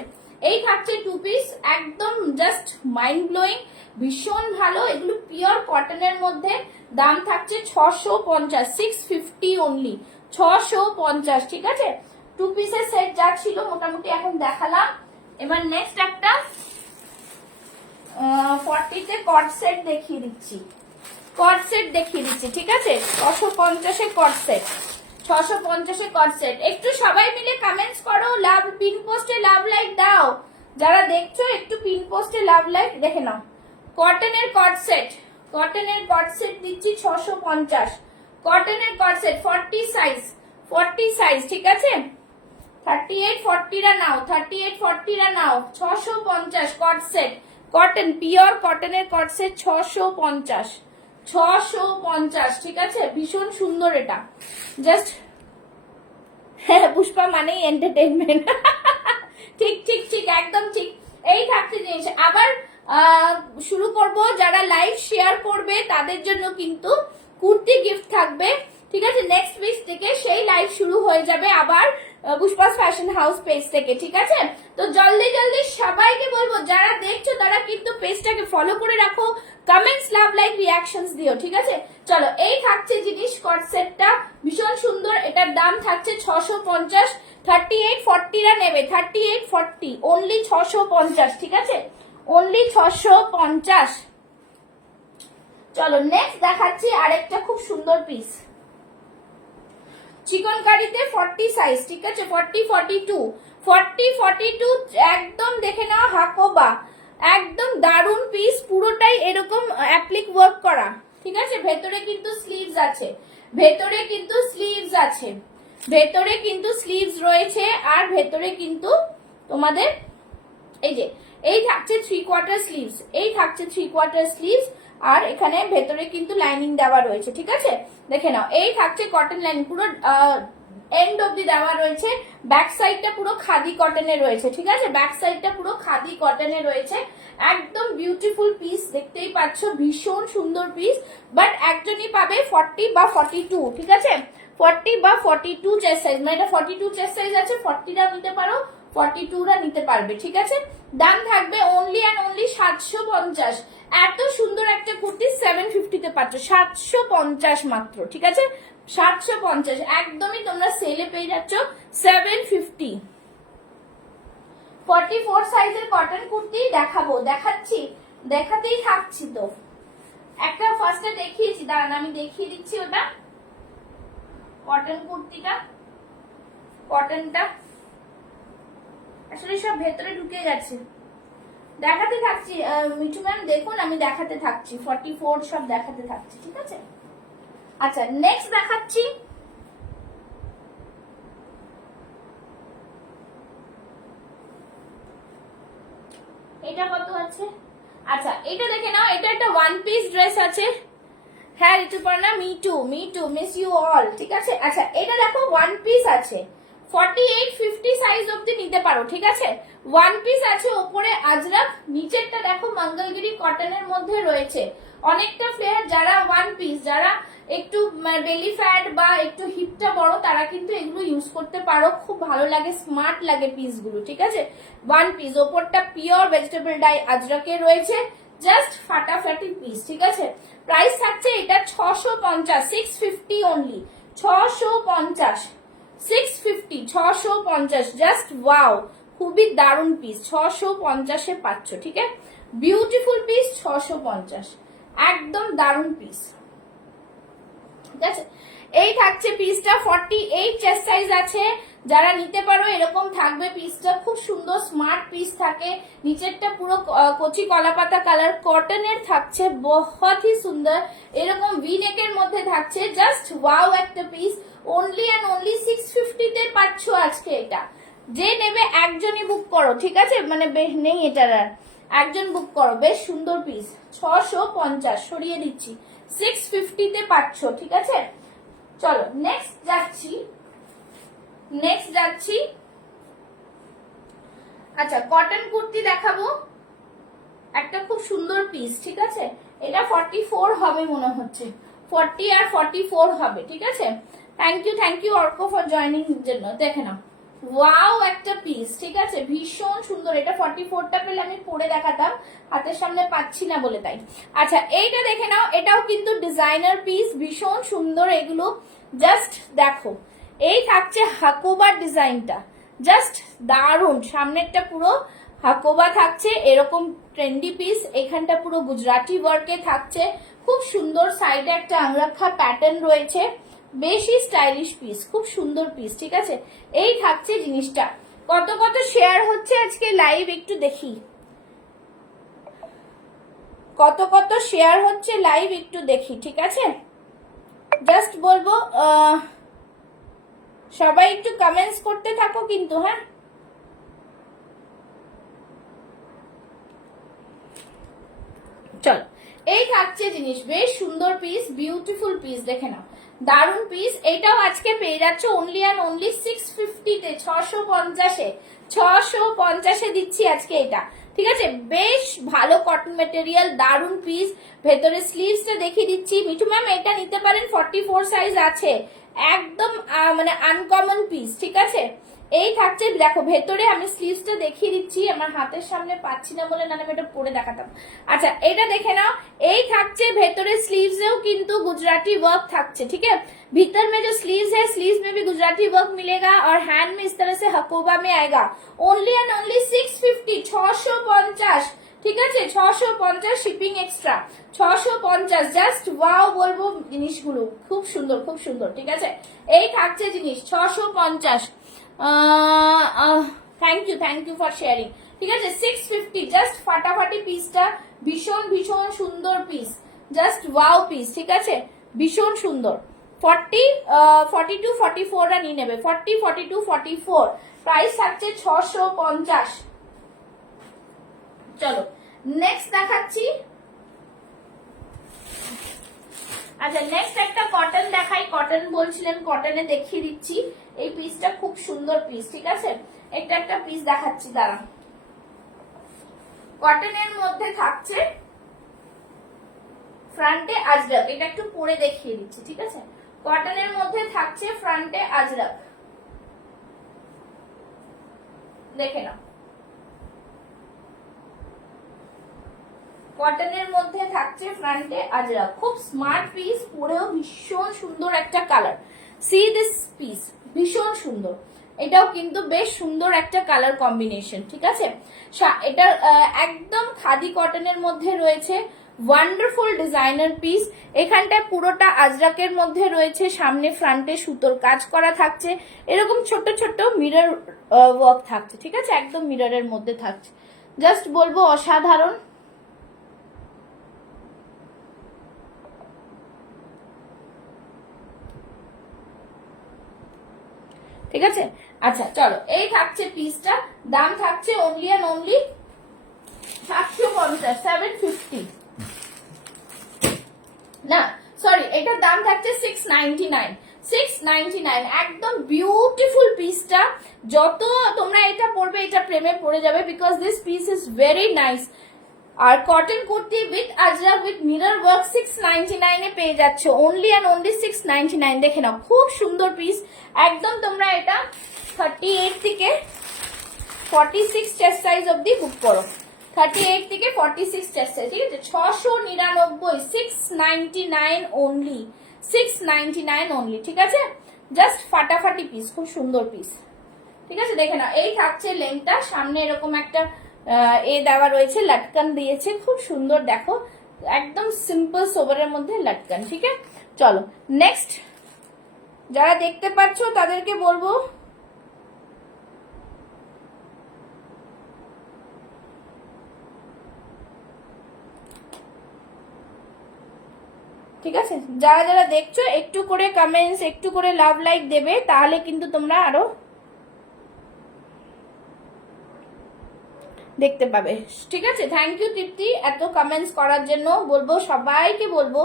এই থাকছে 2 পিস, একদম জাস্ট মাইন্ড ব্লোয়িং, ভীষণ ভালো। এগুলো পিওর কটনের মধ্যে, দাম থাকছে 650, 650 অনলি, 650, ঠিক আছে। 2 পিসের সেট যা ছিল মোটামুটি এখন দেখালাম। এবার নেক্সট একটা 40 তে কট সেট দেখিয়ে দিচ্ছি, কট সেট দেখিয়ে দিচ্ছি, ঠিক আছে। 650 এ কট সেট, 650 এ কট সেট। একটু সবাই মিলে কমেন্টস করো, লাভ পিন পোস্টে লাভ লাইক দাও। যারা দেখছো একটু পিন পোস্টে লাভ লাইক দেখে নাও। কটনের কট সেট, কটনের কট সেট দিচ্ছি 650। কটনের কট সেট 40 সাইজ, 40 সাইজ, ঠিক আছে। 38 40 রা নাও, 38 40 রা নাও। 650 কট সেট, কটন পিওর কটনের কট সেট 650, 650, ঠিক আছে। ভীষণ সুন্দর এটা, জাস্ট পুষ্পা মানেই এন্টারটেনমেন্ট। ঠিক ঠিক ঠিক, একদম ঠিক। এই থাকছে জিনিস। আবার শুরু করব, যারা লাইভ শেয়ার করবে তাদের জন্য কিন্তু কুর্তি গিফট থাকবে, ঠিক আছে। নেক্সট উইক থেকে সেই লাইভ শুরু হয়ে যাবে আবার পুষ্পাস ফ্যাশন হাউস পেজ থেকে, ঠিক আছে? তো জলদি জলদি সবাইকে বলবো যারা দেখছো তারা কিন্তু পেজটাকে ফলো করে রাখো, কমেন্টস, লাভ, লাইক, রিয়াকশনস দিও, ঠিক আছে? চলো, এই থাকছে জিনিস, কট সেটটা ভীষণ সুন্দর, এটার দাম থাকছে 650, 38-40 রা নেবে, 38-40 অনলি 650, ঠিক আছে? অনলি 650। চলো নেক্সট দেখাচ্ছি আরেকটা খুব সুন্দর পিস, চিকন কারিতে 40 সাইজ, ঠিক আছে? 40-42 একদম দেখে নাও, হাকোবা, একদম দারুন পিস, পুরোটাই এরকম অ্যাপ্লিক ওয়ার্ক করা, ঠিক আছে? ভেতরে কিন্তু স্লিভস আছে, ভেতরে কিন্তু স্লিভস আছে, ভেতরে কিন্তু স্লিভস রয়েছে, আর ভেতরে কিন্তু তোমাদের এই যে এই থাকছে 3/4 স্লিভস, এই থাকছে 3/4 স্লিভস, আর এখানে ভেতরে কিন্তু লাইনিং দেওয়া রয়েছে, ঠিক আছে? দেখে নাও, এই থাকছে কটন লাইন, পুরো এন্ড অব্দি দেওয়া রয়েছে, ব্যাক সাইডটা পুরো খাদি কটনে রয়েছে, ঠিক আছে? ব্যাক সাইডটা পুরো খাদি কটনে রয়েছে, একদম বিউটিফুল পিস, দেখতেই পাচ্ছ, ভীষণ সুন্দর পিস। বাট একজনই পাবে 40 বা 42, ঠিক আছে? 40 বা 42 চেস্ট সাইজ, মানে এটা 42 চেস্ট সাইজ আছে, 40টা নিতে পারো, 42 রা নিতে পারবে, ঠিক আছে? দাম থাকবে অনলি অ্যান্ড অনলি 750। এত সুন্দর একটা কুর্তি 750 তে পাচ্ছ, 750 মাত্র, ঠিক আছে? 750 একদমই তোমরা সেলে পেয়ে যাচ্ছ 750। 44 সাইজের কটন কুর্তি দেখাবো, দেখাতেই থাকছি তো। একটা ফার্স্টে দেখিয়েছি, দাঁড়ান আমি দেখিয়ে দিচ্ছি ওটা, কটন কুর্তিটা, কটনটা আসলে সব ভেতরে ঢুকে গেছে, দেখাতে থাকছি। মিঠু ম্যাম দেখুন, আমি দেখাতে থাকছি, 44 সব দেখাতে থাকছি, ঠিক আছে? আচ্ছা নেক্সট দেখাচ্ছি, এটা কত আছে? আচ্ছা এটা দেখে নাও, এটা একটা ওয়ান পিস ড্রেস আছে, হ্যাঁ Rituparna, me too miss you all, ঠিক আছে? আচ্ছা এটা দেখো ওয়ান পিস আছে, 48-50 সাইজ অব্দি নিতে পারো, ঠিক আছে? ওয়ান পিস আছে, ওপরে আজরাক, নিচেরটা দেখো মঙ্গলগিরি কটনের মধ্যে রয়েছে, অনেকটা ফ্লেয়ার। যারা ওয়ান পিস, যারা একটু বেলি ফ্যাট বা একটু হিপটা বড়, তারা কিন্তু এগুলো ইউজ করতে পারো, খুব ভালো লাগে, স্মার্ট লাগে পিসগুলো, ঠিক আছে? ওয়ান পিস, ওপরটা পিওর ভেজিটেবল ডাই আজরাকে রয়েছে, জাস্ট ফাটাফাটি পিস, ঠিক আছে? প্রাইস থাকছে এটা 650, 650 অনলি, 650, 650, 650, জাস্ট ওয়াও, খুবই দারুন পিস, 650-এ পাচ্ছ, ঠিক আছে? বিউটিফুল পিস, 650, একদম দারুন পিস, ঠিক আছে? এই থাকছে পিসটা, 48 চেস্ট সাইজ আছে, যারা নিতে পারো এরকম থাকবে পিসটা, খুব সুন্দর স্মার্ট পিস থাকে, নিচেরটা পুরো কচি কলাপাতা কালার কটনের থাকছে, বহুতই সুন্দর, এরকম ভি নেকের মধ্যে থাকছে, জাস্ট ওয়াও একটা পিস, অনলি অ্যান্ড অনলি 650 তে পাচ্ছ আজকে এটা। যে নেবে একজনই বুক করো, ঠিক আছে? মানে বেশ নেই এটার আর, একজন বুক করো, বেশ সুন্দর পিস, 650 সরিয়ে দিচ্ছি, 650 তে পাচ্ছ, ঠিক আছে? চলো নেক্সট যাচ্ছি, আচ্ছা কটন কুর্তি দেখাবো, একটা খুব সুন্দর পিস, ঠিক আছে? এটা 44 হবে মনে হচ্ছে, 40 আর 44 হবে, ঠিক আছে? Thank you Arka for joining জন্য। দেখে নাও, ওয়াও একটা পিস, ঠিক আছে? ভীষণ সুন্দর, এটা 44টা পেলে আমি পরে দেখাতাম, হাতের সামনে পাচ্ছি না বলে তাই। আচ্ছা এইটা দেখে নাও, এটাও কিন্তু ডিজাইনার পিস, ভীষণ সুন্দর এগুলো, জাস্ট দেখো, এই থাকছে হাকোবার ডিজাইনটা, জাস্ট দারুন, সামনেরটা পুরো হাকোবা থাকছে, এরকম ট্রেন্ডি পিস, এখানটা পুরো গুজরাটি ওয়ার্কে থাকছে, খুব সুন্দর, সাইডে একটা আংরাখা প্যাটার্ন রয়েছে, বেশি স্টাইলিশ পিস, খুব সুন্দর পিস, ঠিক আছে? এই থাকছে জিনিসটা। কত কত শেয়ার হচ্ছে আজকে লাইভ, একটু দেখি কত কত শেয়ার হচ্ছে লাইভ, একটু দেখি, ঠিক আছে? জাস্ট বলবো সবাই একটু কমেন্টস করতে থাকো কিন্তু, হ্যাঁ? চল, এই থাকছে জিনিস, বেশ সুন্দর পিস, বিউটিফুল পিস, দেখে নাও, দারুন পিস। এটাও আজকে পেয়ে যাচ্ছে অনলি অ্যান্ড অনলি 650 তে, 650-এ, 650-এ দিচ্ছি আজকে এটা, ঠিক আছে? বেশ ভালো কটন মেটেরিয়াল, দারুন পিস, ভেতরে স্লিভসটা দেখিয়ে দিচ্ছি। মিঠু ম্যাম এটা নিতে পারেন, 44 সাইজ আছে, একদম মানে আনকমন পিস, ঠিক আছে? এই থাকছে, দেখো ভেতরে আমি স্লিভসটা দেখিয়ে দিচ্ছি, আমার হাতের সামনে পাচ্ছি না বলে, না আমি এটা পরে দেখাতাম। আচ্ছা এটা দেখে নাও, এই থাকছে ভেতরে স্লিভসেও কিন্তু গুজরাটি ওয়ার্ক থাকছে, ঠিক है। भीतर में जो स्लीव्स है, स्लीव्स में भी गुजराती वर्क मिलेगा और हैंड में इस तरह से हकोबा में आएगा। ओनली एंड ओनली 650, 650, ঠিক আছে, 650 শিপিং এক্সট্রা, 650 জাস্ট ওয়াও বলবো জিনিসগুলো, খুব সুন্দর খুব সুন্দর, ঠিক আছে। এই থাকছে জিনিস 650। থ্যাংক ইউ ফর শেয়ারিং, ঠিক আছে। 650 জাস্ট ফাটাফাটি পিসটা, ভীষণ ভীষণ সুন্দর পিস, জাস্ট ওয়াও পিস, ঠিক আছে, ভীষণ সুন্দর। 40, 42, 44 রা নিয়ে নেবে, 40, 42, 44 প্রাইস থাকছে 650। চলো নেক্সট দেখাচ্ছি। আচ্ছা নেক্সট একটা কটন দেখাই, কটন বলছিলেন, কটনে দেখিয়ে দিচ্ছি। এই পিসটা খুব সুন্দর পিস, ঠিক আছে। একটা একটা পিস দেখাচ্ছি, দাঁড়া। কটনের মধ্যে থাকছে ফ্রন্টে আজরাক, এটা একটু পরে দেখিয়ে দিচ্ছি, ঠিক আছে। কটনের মধ্যে থাকছে ফ্রন্টে আজরাক, দেখে নাও। কটনের মধ্যে থাকছে ফ্রন্টে আজরাক, খুব স্মার্ট পিস, পরেও ভীষণ সুন্দর একটা কালার। সি দিস পিস, ভীষণ সুন্দর, এটাও কিন্তু বেশ সুন্দর একটা কালার কম্বিনেশন, ঠিক আছে। এটা একদম খাদি কটনের মধ্যে রয়েছে, ওয়ান্ডারফুল ডিজাইনার পিস। এখানটায় পুরোটা আজরাকের মধ্যে রয়েছে, সামনে ফ্রন্টে সুতোর কাজ করা থাকছে, এরকম ছোট ছোট মিরর ওয়ার্ক থাকছে, ঠিক আছে, একদম মিররের মধ্যে থাকছে, জাস্ট বলবো অসাধারণ। ঠিক আছে। আচ্ছা চলো, এই থাকছে পিসটা, দাম থাকছে অনলি এন্ড অনলি 750, 750 না সরি, এটার দাম থাকছে 699, 699। একদম বিউটিফুল পিসটা, যত তোমরা এটা পরবে এটা প্রেমে পড়ে যাবে, because this piece is very nice. আর cotton kurti with Ajrakh with mirror work 699 এ পেয়ে যাচ্ছ, অনলি এন্ড অনলি 699। দেখে নাও খুব সুন্দর পিস, একদম তোমরা এটা 38 থেকে 46 চেস্ট সাইজ অবধি বুক করো, 38 থেকে 46 চেস্ট সাইজ, ঠিক আছে। 699, 699 অনলি, 699 অনলি, ঠিক আছে। জাস্ট ফাটাফাটি পিস, খুব সুন্দর পিস, ঠিক আছে। দেখে নাও এই থাকছে লেংটা, সামনে এরকম একটা এ দেওয়া রয়েছে, লটকান দিয়েছে, খুব সুন্দর, দেখো একদম সিম্পল সোবারের মধ্যে লটকান, ঠিক আছে। চলো নেক্সট, যারা দেখতে পাচ্ছ তাদেরকে বলবো ঠিক আছে, যারা যারা দেখছো একটু করে কমেন্টস, একটু করে লাভ লাইক দেবে, তাহলে কিন্তু তোমরা আরো দেখতে পাবে, ঠিক আছে। থ্যাংক ইউ তৃপ্তি এত কমেন্টস করার জন্য, বলবো সবাইকে বলবো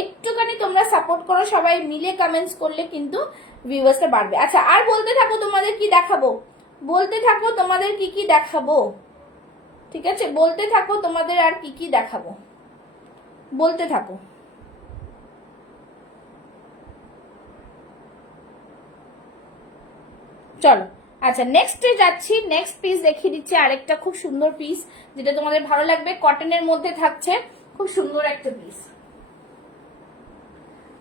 একটুখানি তোমরা সাপোর্ট করো, সবাই মিলে কমেন্টস করলে কিন্তু ভিউয়ার্সটা বাড়বে। আচ্ছা আর বলতে থাকো তোমাদের কি দেখাবো, বলতে থাকো তোমাদের কি কি দেখাবো, ঠিক আছে, বলতে থাকো তোমাদের আর কি কি দেখাবো, বলতে থাকো। চলো আচ্ছা নেক্সটে যাচ্ছি, নেক্সট পিস দেখিয়ে দিচ্ছি, আরেকটা খুব সুন্দর পিস যেটা তোমাদের ভালো লাগবে, কটনের মধ্যে থাকছে, খুব সুন্দর একটা পিস।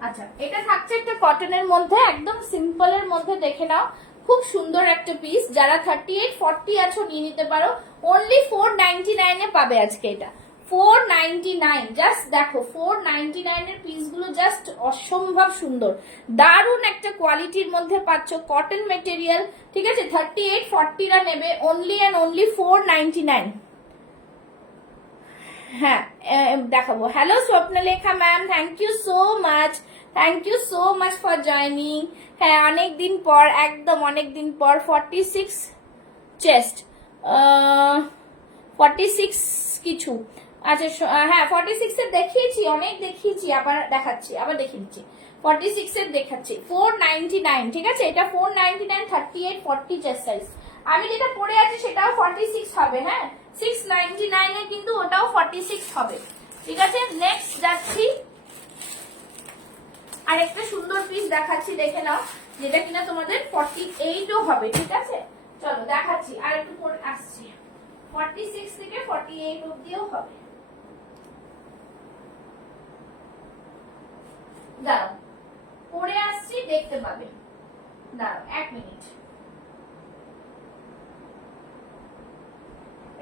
আচ্ছা এটা থাকছে একটা কটনের মধ্যে, একদম সিম্পলের মধ্যে, দেখে নাও খুব সুন্দর একটা পিস। যারা 38, 40 আছো নিয়ে নিতে পারো, অনলি 499 এ পাবে আজকে এটা, 499। জাস্ট দেখো 499 এর পিসগুলো জাস্ট অসম্ভব সুন্দর, দারুণ একটা কোয়ালিটির মধ্যে পাচ্ছ, কটন মেটেরিয়াল, ঠিক আছে। 38, 40 রা নেবে, অনলি এন্ড অনলি 499। হ্যাঁ দেখাবো। Hello Swapnalekha ma'am, thank you so much, thank you so much for joining. হ্যাঁ অনেকদিন পর, একদম অনেকদিন পর। 46 চেস্ট, 46 কিছু, আচ্ছা হ্যাঁ 46 এর দেখিয়েছি, অনেক দেখিয়েছি, আবার দেখাচ্ছি, আবার দেখিয়ে দিচ্ছি। 46 এর দেখাচ্ছি, 499, ঠিক আছে। এটা 499, 38, 40 চেস্ট সাইজ। আমি যেটা পরে আছি সেটাও 46 হবে, হ্যাঁ 699 এ কিন্তু ওটাও 46 হবে, ঠিক আছে। নেক্সট যাচ্ছি, আরেকটা সুন্দর পিস দেখাচ্ছি, দেখে নাও, যেটা কিনা তোমাদের 48ও হবে, ঠিক আছে? চলো দেখাচ্ছি, আর একটু পরে আসছি। 46 থেকে 48 অবধিও হবে। দাঁড়াও, পরে আসছি, দেখতে পাবে। দাঁড়াও 1 মিনিট।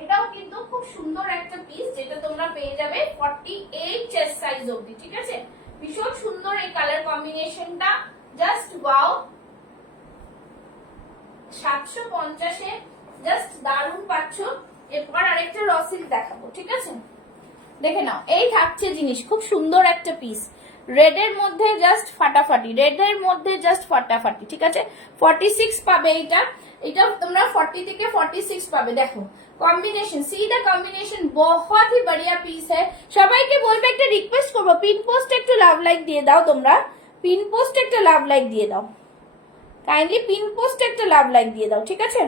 এটাও কিন্তু খুব সুন্দর একটা পিস, যেটা তোমরা পেয়ে যাবে 48 চেস্ট সাইজ অবধি, ঠিক আছে? ভীষণ সুন্দর এই কালার কম্বিনেশনটা, জাস্ট ওয়াও। 750 এ জাস্ট দারুণ পাচ্ছ। এরপর আরেকটা র সিল্ক দেখাবো, ঠিক আছে? দেখে নাও, এই থাকছে জিনিস, খুব সুন্দর একটা পিস, রেড এর মধ্যে জাস্ট ফাটাফাটি, রেড এর মধ্যে জাস্ট ফাটাফাটি, ঠিক আছে? 46 পাবে এটা, এটা তোমরা 40 থেকে 46 পাবে। দেখো কম্বিনেশন, সি দা কম্বিনেশন, বহুত ही बढ़िया পিস है। সবাইকে বলবে, একটা রিকোয়েস্ট করবো, পিন পোস্ট একটু লাভ লাইক দিয়ে দাও তোমরা, পিন পোস্ট একটা লাভ লাইক দিয়ে দাও, কাইন্ডলি পিন পোস্ট একটা লাভ লাইক দিয়ে দাও, ঠিক আছে?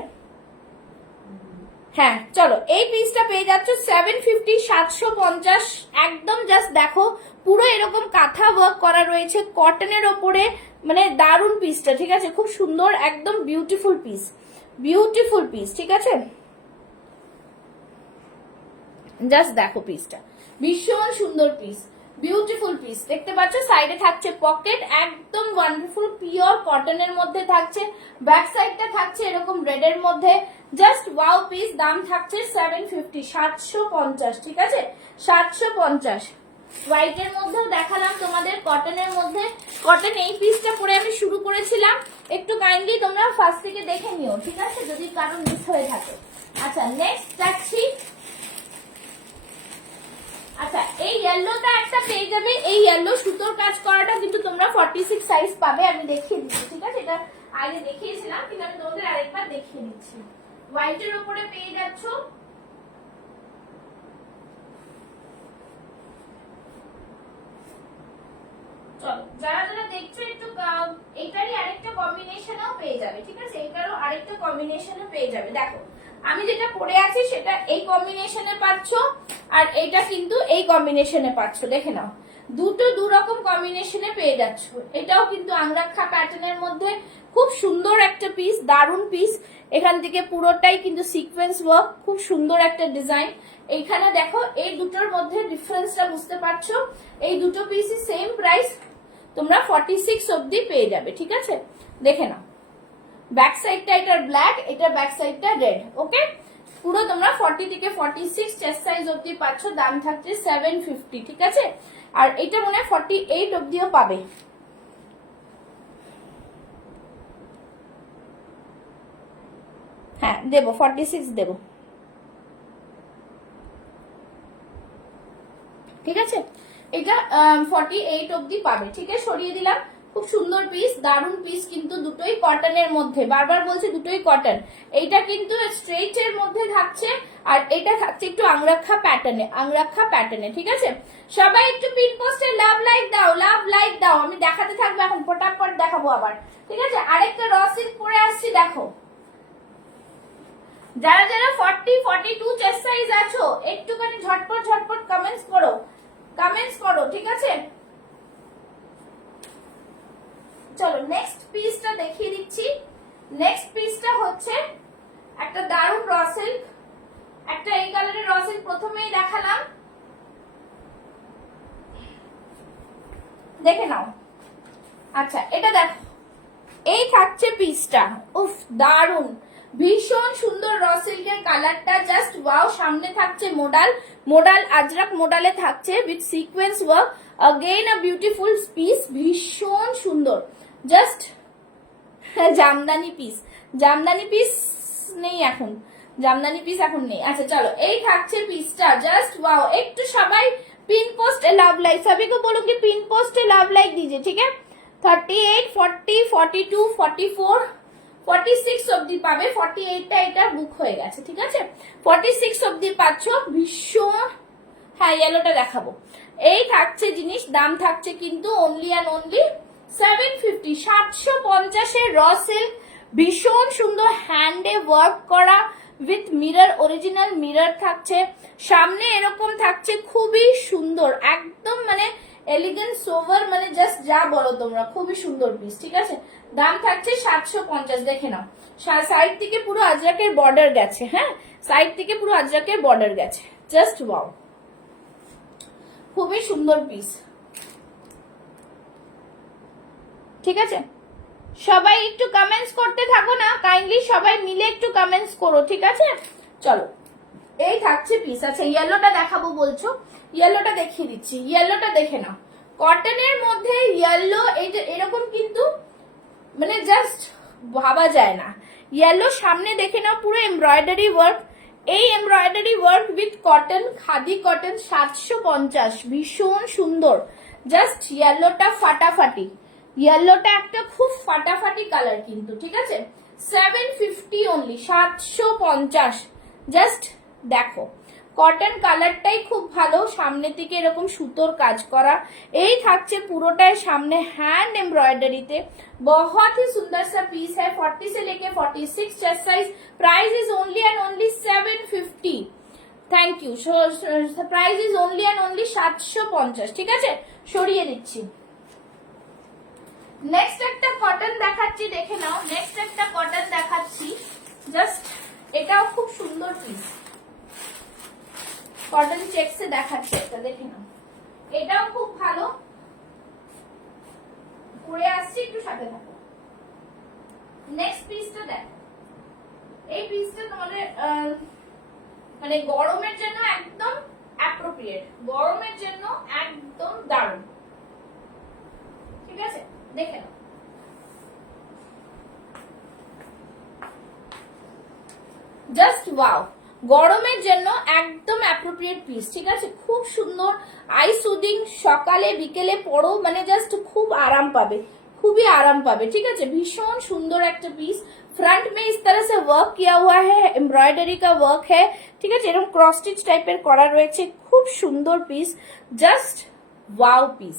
হ্যাঁ চলো, এই পিসটা পেয়ে যাচ্ছ 750, 750। একদম জাস্ট দেখো, পুরো এরকম কাঁথা ওয়ার্ক করা রয়েছে কটনের ওপরে, মানে দারুণ পিসটা, ঠিক আছে? খুব সুন্দর, একদম বিউটিফুল পিস, বিউটিফুল পিস, ঠিক আছে? জাস্ট দেখো পিসটা, ভীষণ সুন্দর পিস, বিউটিফুল পিস। দেখতে পাচ্ছ সাইডে থাকছে পকেট, একদম ওয়ান্ডারফুল পিওর কটনের মধ্যে থাকছে। ব্যাক সাইডটা থাকছে এরকম রেড এর মধ্যে, জাস্ট ওয়াও পিস। দাম থাকছে 750, 750, ঠিক আছে? 750। হোয়াইট এর মধ্যেও দেখালাম তোমাদের, কটনের মধ্যে। কটন এই পিসটা পরে আমি শুরু করেছিলাম, একটু কাইন্ডলি তোমরা ফার্স্ট থেকে দেখে নিও, ঠিক আছে? যদি কারো মিস হয়ে থাকে। আচ্ছা নেক্সট যাচ্ছি। আচ্ছা এই ইয়েলোটা একটা পেয়ে যাবে, এই ইয়েলো সুতোর কাজ করাটা কিন্তু তোমরা 46 সাইজ পাবে, আমি দেখিয়ে দিচ্ছি, ঠিক আছে? এটা আগে দেখিয়েছিলাম, কিন্তু আমি তোমাদের আরেকবার দেখিয়ে দিচ্ছি। হোয়াইটের উপরে পেয়ে যাচ্ছ, চলো যারা যারা দেখছো একটু এটারই আরেকটা কম্বিনেশনও পেয়ে যাবে, ঠিক আছে? এটারও আরেকটা কম্বিনেশনও পেয়ে যাবে। দেখো আমি যেটা পরে আছি সেটা এই কম্বিনেশনে পাচ্ছ, আর এটা কিন্তু এই কম্বিনেশনে পাচ্ছ, দেখে নাও, দুটো দু রকম কম্বিনেশনে পেয়ে যাচ্ছ। এটাও কিন্তু আংরাক্ষা প্যাটার্নের মধ্যে খুব সুন্দর একটা পিস, দারুণ পিস। এখান থেকে পুরোটাই কিন্তু সিকোয়েন্স ওয়ার্ক, খুব সুন্দর একটা ডিজাইন। এইখানে দেখো এই দুটোর মধ্যে ডিফারেন্সটা বুঝতে পারছো। এই দুটো পিসই সেম প্রাইস, তোমরা 46 অবধি পেয়ে যাবে, ঠিক আছে? দেখে নাও, ব্যাক সাইডটা এটার ব্ল্যাক, এটা ব্যাক সাইডটা রেড, ওকে? পুরো তোমরা 40 থেকে 46 চেস্ট সাইজ অবধি পাচ্ছ। দাম থাকছে 750, ঠিক আছে? আর এটা মনে হয় 48 অবধিও পাবে। হ্যাঁ দেবো, 46 দেবো, ঠিক আছে? এটা 48 অবধি পাবে, ঠিক আছে? সরিয়ে দিলাম। খুব সুন্দর পিস, দারুণ পিস, কিন্তু দুটোই কটনের মধ্যে, বারবার বলছি দুটোই কটন। এইটা কিন্তু স্ট্রেইট এর মধ্যে থাকছে, আর এটা থাকছে একটু আংরাক্ষা প্যাটার্নে, আংরাক্ষা প্যাটার্নে, ঠিক আছে? সবাই একটু পিন পোস্টে লাভ লাইক দাও, লাভ লাইক দাও। আমি দেখাতে থাকবো, এখন ফটাফট দেখাবো আবার, ঠিক আছে? আরেকটা র সিল্ক পরে আসছি, দেখো। যারা যারা 40, 42 চেস্ট সাইজ আছো, একটুখানি ঝটপট ঝটপট কমেন্টস করো, কমেন্টস করো, ঠিক আছে? চলো নেক্সট পিসটা দেখিয়ে দিচ্ছি। নেক্সট পিসটা হচ্ছে একটা দারুণ র সিল্ক, একটা এই কালারের র সিল্ক প্রথমেই দেখালাম, দেখে নাও। আচ্ছা এটা দেখো, এই থাকছে পিসটা, উফ দারুণ, ভীষণ সুন্দর র সিল্কের কালারটা, জাস্ট ওয়াও। সামনে থাকছে মোডাল, মোডাল আজরাক মোডালে থাকছে with sequence work, again a beautiful piece, ভীষণ সুন্দর, just Jamdani piece. Jamdani piece নেই এখন, জামদানি পিস এখন নেই। আচ্ছা চলো, এই থাকছে পিসটা, জাস্ট ওয়াও। একটু সবাই पिन पोस्ट लव लाइक, सभी को बोलूंगी पिन पोस्ट लव लाइक दीजिए, ठीक है? 38, 40, 42, 44, 46 অবধি পাবে। 48টা এটা বুক হয়ে গেছে, ঠিক আছে? 46 অবধি পাচ্ছ, ভীষণ। হ্যাঁ ইয়েলোটা দেখাবো। এই থাকছে জিনিস, দাম থাকছে কিন্তু অনলি অ্যান্ড অনলি 750, 750 এর র সিল্ক, ভীষণ সুন্দর হ্যান্ডে ওয়ার্ক করা উইথ মিরর, অরিজিনাল মিরর থাকছে। সামনে এরকম থাকছে, খুবই সুন্দর, একদম মানে এলিগেন্ট সোভার, মানে জাস্ট যা বলো তোমরা, খুবই সুন্দর পিস। ঠিক আছে, দাম থাকছে 750। দেখে নাও, সাইড থেকে পুরো আজরাকের বর্ডার গেছে। হ্যাঁ, সাইড থেকে পুরো আজরাকের বর্ডার গেছে, জাস্ট ওয়াও, খুবই সুন্দর পিস। ঠিক আছে, সবাই একটু কমেন্টস করতে থাকো না, কাইন্ডলি সবাই মিলে একটু কমেন্টস করো। ঠিক আছে, চলো এই থাকছে পিস। আচ্ছা, ইয়েলোটা দেখাবো বলছো, ইয়েলোটা দেখিয়ে দিচ্ছি। ইয়েলোটা দেখে নাও, কটনের মধ্যে ইয়েলো, এই যে এরকম কিন্তু মানে জাস্ট ভাবা যায় না। ইয়েলো সামনে দেখে নাও, পুরো এমব্রয়ডারি ওয়ার্ক, এই embroidery work with cotton, khadi cotton, 750, ভীষণ সুন্দর। জাস্ট ইয়েলোটা ফাটাফাটি, ইয়েলোটা একটা খুব ফাটাফাটি কালার কিন্তু। ঠিক আছে, 750 অনলি, 750। জাস্ট দেখো, কটন কালারটাই খুব ভালো, সামনে থেকে এরকম সুতোর কাজ করা, এই থাকছে পুরোটাই সামনে হ্যান্ড एम्ब्रॉयडरीতে। बहुत ही सुंदर सा पीस है, 40 से लेके 46 chest size. Price is only and only 750। Thank you. Price is only and only 750। ঠিক আছে, সরিয়ে দিচ্ছি। নেক্সট একটা কটন দেখাচ্ছি, দেখে নাও। নেক্সট একটা কটন দেখাচ্ছি, জাস্ট এটাও খুব সুন্দর পিস, কটন চেকসে দেখাচ্ছি একটা, দেখে নাও। এটাও খুব ভালো, পরে আসছি, একটু সাথে থাকো। নেক্সট পিসটা দেখো, এই পিসটা তোমাদের মানে গরমের জন্য একদম অ্যাপ্রোপ্রিয়েট, গরমের জন্য একদম দারুণ। ঠিক আছে, দেখে নাও। জাস্ট ওয়াও, গরমের জন্য একদম অ্যাপ্রোপ্রিয়েট পিস। ঠিক আছে, খুব সুন্দর, আই সুদিং, সকালে বিকেলে পরো, মানে জাস্ট খুব আরাম পাবে, খুবই আরাম পাবে। ঠিক আছে, ভীষণ সুন্দর একটা পিস। फ्रंट में इस तरह से वर्क किया हुआ है, एम्ब्रॉयडरी का वर्क है। ঠিক আছে, এরকম ক্রস স্টিচ টাইপের করা রয়েছে, খুব সুন্দর পিস, জাস্ট ওয়াও পিস।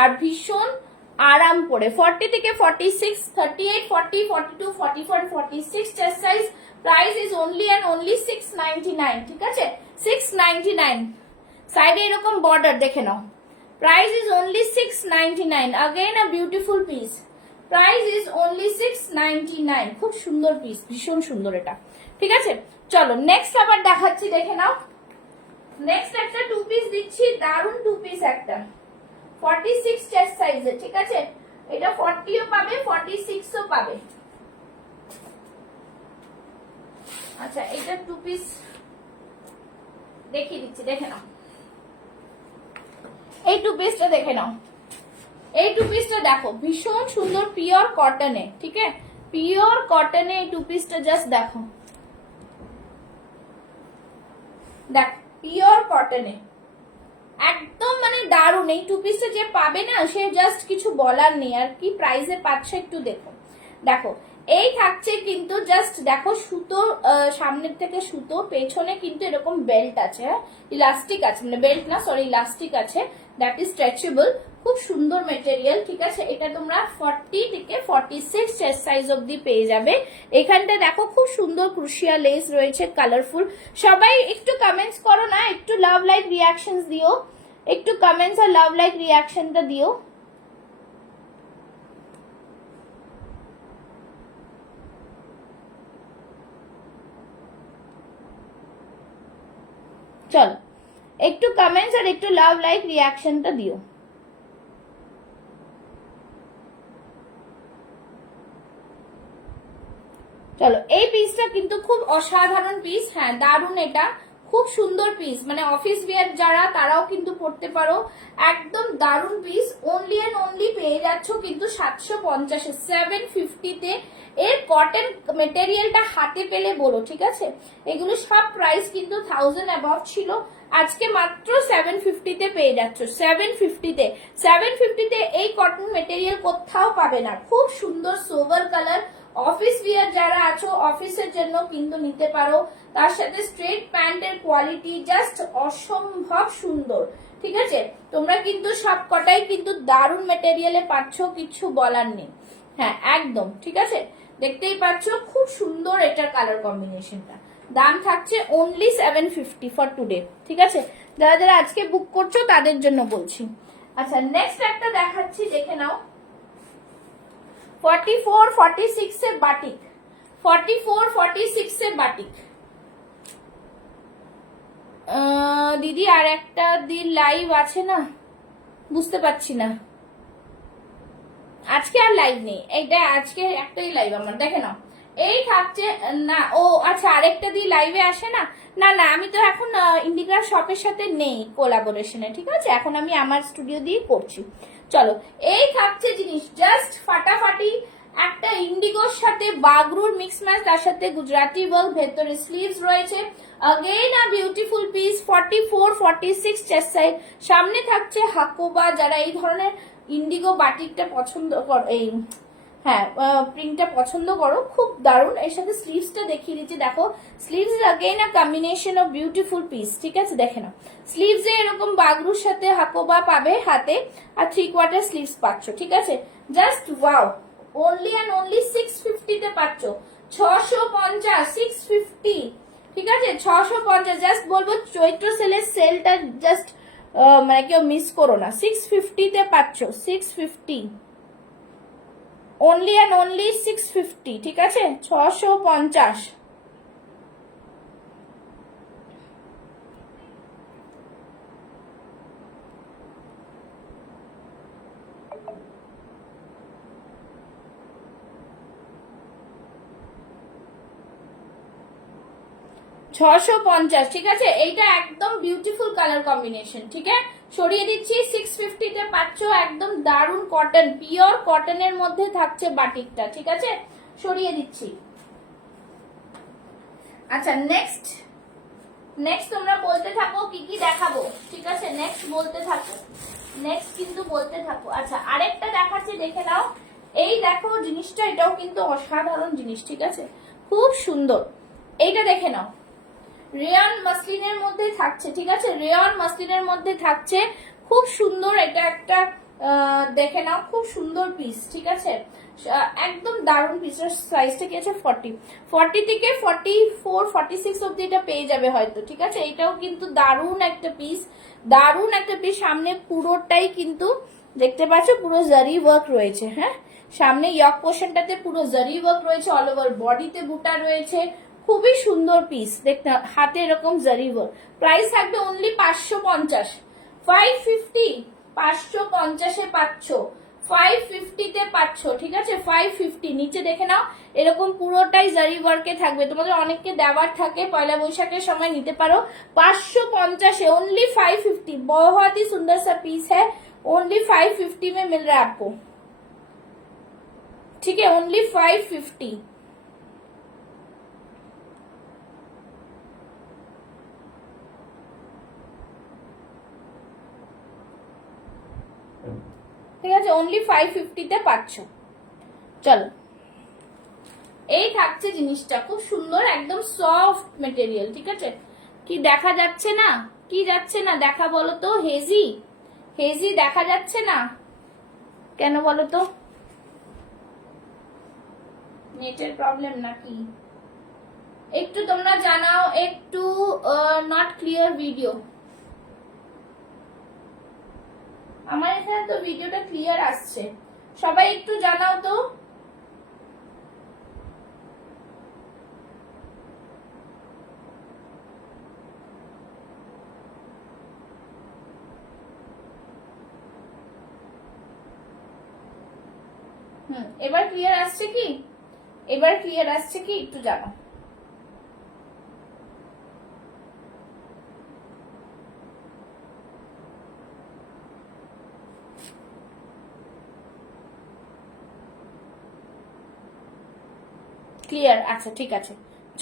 আর ভীষণ আরাম পড়ে, 40 থেকে 46, 38, 40, 42, 44, 46 chest size. Price is only and only 699। ঠিক আছে, 699। সাইডে এরকম বর্ডার দেখে নাও। Price is only 699। Again a beautiful piece. Price is only 699। খুব সুন্দর পিস, ভীষণ সুন্দর এটা। ঠিক আছে, চলো নেক্সট আবার দেখাচ্ছি, দেখে নাও। নেক্সট একটা টু পিস দিচ্ছি, দারুন টু পিস একটা, 46 চেস্ট সাইজে। ঠিক আছে, এটা 40ও পাবে, 46ও পাবে। আচ্ছা, এটা টু পিস দেখিয়ে দিচ্ছি, দেখে নাও। এই টু পিসটা দেখে নাও, এই টু পিসটা দেখো, ভীষণ সুন্দর, পিওর কটনে। ঠিক আছে, পিওর কটনে এই টু পিসটা জাস্ট দেখো, দেখ, পিওর কটনে একদম মানে দারুন। এই টু পিসটা যে পাবে না, সে জাস্ট কিছু বলার নেই। আর কি প্রাইসে পাচ্ছ একটু দেখো, দেখো এই থাকছে কিন্তু, জাস্ট দেখো, সুতো সামনের থেকে সুতো, পেছনে কিন্তু এরকম বেল্ট আছে, ইলাস্টিক আছে, মানে বেল্ট না, সরি, ইলাস্টিক আছে, দ্যাট ইজ স্ট্রেচেবল, খুব সুন্দর মেটেরিয়াল। ঠিক আছে, এটা তোমরা 40 থেকে 46 চেস্ট সাইজ অবধি পেয়ে যাবে। এখানটা দেখো, খুব সুন্দর ক্রুশিয়া লেস রয়েছে, কালারফুল। সবাই একটু কমেন্টস করো না, একটু লাভ লাইক রিয়াকশনস দিও, একটু কমেন্টস আর লাভ লাইক রিয়াকশনটা দিও। চলো একটু কমেন্টস আর একটু লাভ লাইক রিয়াকশনটা দিও। চলো, এই পিসটা কিন্তু খুব অসাধারণ পিস। হ্যাঁ, দারুন, এটা খুব সুন্দর পিস, মানে অফিস ওয়্যার যারা, তারাও কিন্তু পড়তে পারো, একদম দারুন পিস। অনলি এন্ড অনলি পেয়ে যাচ্ছ কিন্তু 750, 750-তে। এর কটন মেটেরিয়ালটা হাতে পেলে বলো। ঠিক আছে, এগুলো সব প্রাইস কিন্তু 1000 অ্যাবভ ছিল, আজকে মাত্র 750-তে পেয়ে যাচ্ছ। 750-তে, 750-তে এই কটন মেটেরিয়াল কোথাও পাবে না। খুব সুন্দর সোভার কালার, অফিস ওয়্যার যারা আছো, অফিসের জন্য কিন্তু নিতে পারো। তার সাথে স্ট্রেট প্যান্টের কোয়ালিটি জাস্ট অসম্ভব সুন্দর। ঠিক আছে, তোমরা কিন্তু সব কটাই কিন্তু দারুণ মেটেরিয়ালে পাচ্ছ, কিছু বলার নেই। হ্যাঁ, একদম ঠিক আছে, দেখতেই পাচ্ছ, খুব সুন্দর এটার কালার কম্বিনেশনটা। দাম থাকছে অনলি 750 ফর টুডে। ঠিক আছে, যারা যারা আজকে বুক করছো তাদের জন্য বলছি, আচ্ছা নেক্সট একটা দেখাচ্ছি, দেখে নাও। 44-46 এর বাটিক, 44-46 এর বাটিক। দিদি আর একটা দিন লাইভ আছে না, বুঝতে পারছি না। আজকে আর লাইভ নেই, এইটা আজকে একটাই লাইভ আমার, দেখে নাও। এই থাকছে না, ও আচ্ছা আরেকটা দিয়ে লাইভে আসে না। না না, আমি তো এখন ইন্ডিগা শপের সাথে নেই কোলাবোরেশনে, ঠিক আছে, এখন আমি আমার স্টুডিও দিয়ে করছি। চলো, এই থাকছে জিনিস জাস্ট ফাটাফাটি, একটা ইন্ডিগোর সাথে বাগরুর মিক্স ম্যাচ, তার সাথে গুজরাটি ওয়ার্ক, ভেতরে স্লিভস রয়েছে। Again a beautiful piece, 44-46 chest size. সামনে থাকছে হাকোবা, যারা এই ধরনের ইন্ডিগো বাটিকটা পছন্দ করো, এই হ্যাঁ প্রিন্টটা পছন্দ করো, খুব দারুণ। এর সাথে স্লিভসটা দেখিয়ে দিচ্ছি, দেখো sleeves again a combination of beautiful piece, ঠিক আছে, দেখে নাও। স্লিভস এ এরকম বাগরুর সাথে হাকোবা পাবে হাতে, আর 3/4 স্লিভস পাচ্ছ, ঠিক আছে, just wow. Only and only 650 তে পাচ্ছ, 650, 650, ঠিক আছে, 650। জাস্ট বলবো চৈত্র সেলের সেলটা জাস্ট মানে কেউ মিস করো না, 650 তে পাচ্ছ, 650, অনলি অ্যান্ড অনলি 650, ঠিক আছে, 650। 650, ঠিক আছে, এইটা একদম বিউটিফুল কালার কম্বিনেশন, ঠিক আছে, সরিয়ে দিচ্ছি। 650 তে পাচ্ছ, একদম দারুন কটন, পিওর কটনের মধ্যে থাকছে বাটিকটা, ঠিক আছে, সরিয়ে দিচ্ছি। আচ্ছা নেক্সট, নেক্সট তোমরা বলতে থাকো কি কি দেখাবো, ঠিক আছে, নেক্সট বলতে থাকো, নেক্সট কিন্তু বলতে থাকো। আচ্ছা আরেকটা দেখাচ্ছি, দেখে নাও। এই দেখো জিনিসটা, এটাও কিন্তু অসাধারণ জিনিস, ঠিক আছে, খুব সুন্দর। এইটা দেখে নাও, রেয়ন মাসলিনের মধ্যে থাকছে, ঠিক আছে, রেয়ন মাসলিনের মধ্যে থাকছে, খুব সুন্দর। এটা একটা দেখে নাও, খুব সুন্দর পিস, ঠিক আছে, একদম দারুণ পিসের। সাইজটা কি আছে 40 থেকে 44-46 অব্দি এটা পেয়ে যাবে হয়তো, ঠিক আছে। এটাও কিন্তু দারুণ একটা পিস, দারুণ একটা পিস। সামনে পুরোটাই কিন্তু দেখতে পাচ্ছ পুরো জারি ওয়ার্ক রয়েছে, হ্যাঁ, সামনে ইয়ক পোর্শনটাতে পুরো জারি ওয়ার্ক রয়েছে, অল ওভার বডিতে বুটা রয়েছে, খুবই সুন্দর পিস, দেখতে হাতে এরকম জারি ওয়ার্ক। প্রাইস থাকবে অনলি 550, 550, 550 এ পাচ্ছ, 550 তে পাচ্ছ, ঠিক আছে, 550। নিচে দেখে নাও, এরকম পুরোটাই জারি ওয়ার্কে থাকবে, তোমাদের অনেককে দেওয়ার থাকে, পয়লা বৈশাখের সময় নিতে পারো। 550 এ ओनली 550, बहुत ही सुंदर सा पीस है, ओनली 550 में मिल रहा है आपको, ठीक है, ओनली 550। ঠিক আছে, অনলি 550 তে পাচ্ছ। চলো, এই থাকছে জিনিসটা, খুব সুন্দর, একদম সফট মেটেরিয়াল, ঠিক আছে। কি দেখা যাচ্ছে না, কি যাচ্ছে না দেখা বলো তো, হেজি, হেজি দেখা যাচ্ছে না কেন বলো তো, নেটের প্রবলেম নাকি? একটু তোমরা জানাও, একটু নট ক্লিয়ার ভিডিও। আমার এখানে তো ভিডিওটা ক্লিয়ার আসছে, সবাই একটু জানাও তো। এবার ক্লিয়ার আসছে কি, এবার ক্লিয়ার আসছে কি, একটু জানাও। ক্লিয়ার, আচ্ছা ঠিক আছে,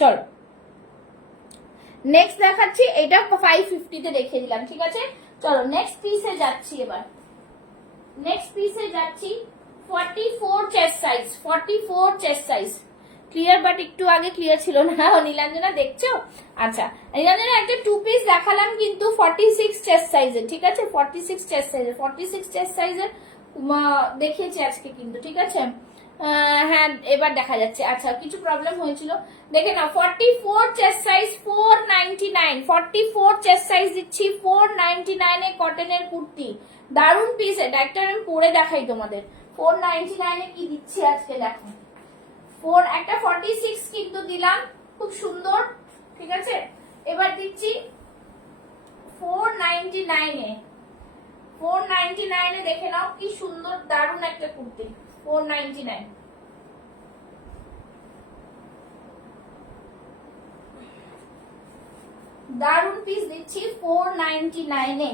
চলো নেক্সট দেখাচ্ছি। এটা 550 তে দেখিয়ে দিলাম, ঠিক আছে, চলো নেক্সট পিসে যাচ্ছি। এবার নেক্সট পিসে যাচ্ছি, 44 chest size, 44 chest size clear, but একটু আগে ক্লিয়ার ছিল না। নীলাঞ্জনা দেখছো? আচ্ছা নীলাঞ্জনা একটা টু পিস দেখালাম কিন্তু 46 চেস্ট সাইজের, ঠিক আছে, 46 চেস্ট সাইজের, 46 চেস্ট সাইজের দেখিয়েছি আজকে কিন্তু, ঠিক আছে, হ্যাঁ এবার দেখা যাচ্ছে। আচ্ছা কিছু প্রবলেম হয়েছিল, দেখে নাও। 44 চেস্ট সাইজ 499, 44 চেস্ট সাইজ দিচ্ছি 499 এ কটনের কুর্তি, দারুন পিস এটা, একটা আমি পরে দেখাই তোমাদের। 499 এ কি দিচ্ছি আজকে দেখো। একটা 46 কিন্তু দিলাম, খুব সুন্দর, ঠিক আছে। এবার দিচ্ছি 499 এ। 499 এ দেখে নাও কি সুন্দর দারুন একটা কুর্তি। 499 দারুন পিস দিচ্ছি 499 এ,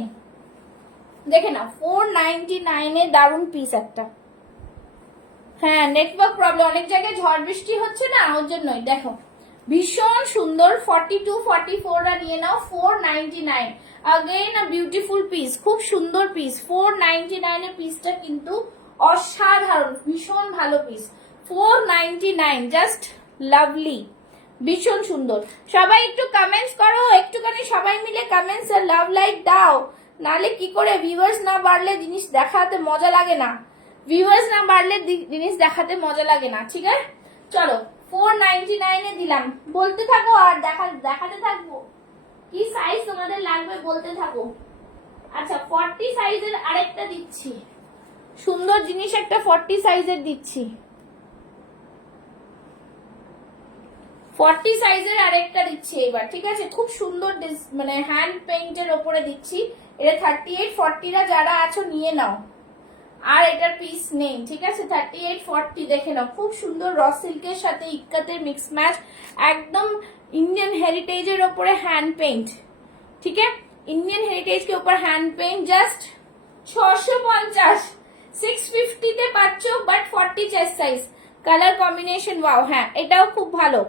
দেখে নাও 499 এ দারুন পিস একটা। হ্যাঁ নেটওয়ার্ক প্রবলেম, অনেক জায়গায় ঝড় বৃষ্টি হচ্ছে না, ওর জন্যই। দেখো ভীষণ সুন্দর, 42 44 রা নিয়ে নাও। 499 अगेन আ বিউটিফুল পিস, খুব সুন্দর পিস। 499 এর পিসটা কিন্তু অসাধারণ, ভীষণ ভালো পিস। 499 জাস্ট লাভলি, ভীষণ সুন্দর। সবাই একটু কমেন্টস করো, একটুখানি সবাই মিলে কমেন্টস আর লাভ লাইক দাও, নালে কি করে ভিউয়ার্স না বাড়লে জিনিস দেখাতে মজা লাগে না, ভিউয়ার্স না বাড়লে জিনিস দেখাতে মজা লাগে না, ঠিক আছে। চলো 499 এ দিলাম, বলতে থাকো আর দেখাতে থাকবো কি সাইজ তোমাদের লাগবে, বলতে থাকো। আচ্ছা 40 সাইজের আরেকটা দিচ্ছি, সুন্দর জিনিস একটা 40 সাইজের দিচ্ছি। 40 সাইজের আরেকটা দিচ্ছি এবার, ঠিক আছে। খুব সুন্দর মানে হ্যান্ড পেইন্টের ওপরে দিচ্ছি। এটা 38 40 রা যারা আছো নিয়ে নাও, আর এটার পিস নেই, ঠিক আছে। 38 40 দেখে নাও, খুব সুন্দর র সিল্কের সাথে ইক্কাতের মিক্স ম্যাচ, একদম इंडियन हेरिटेज ऊपर हैंड पेंट, ठीक है। इंडियन हेरिटेज के ऊपर हैंड पेंट, जस्ट 650 650 তে পাচ্ছো, but 40 chest size, colour combination wow. হ্যাঁ এটাও খুব ভালো।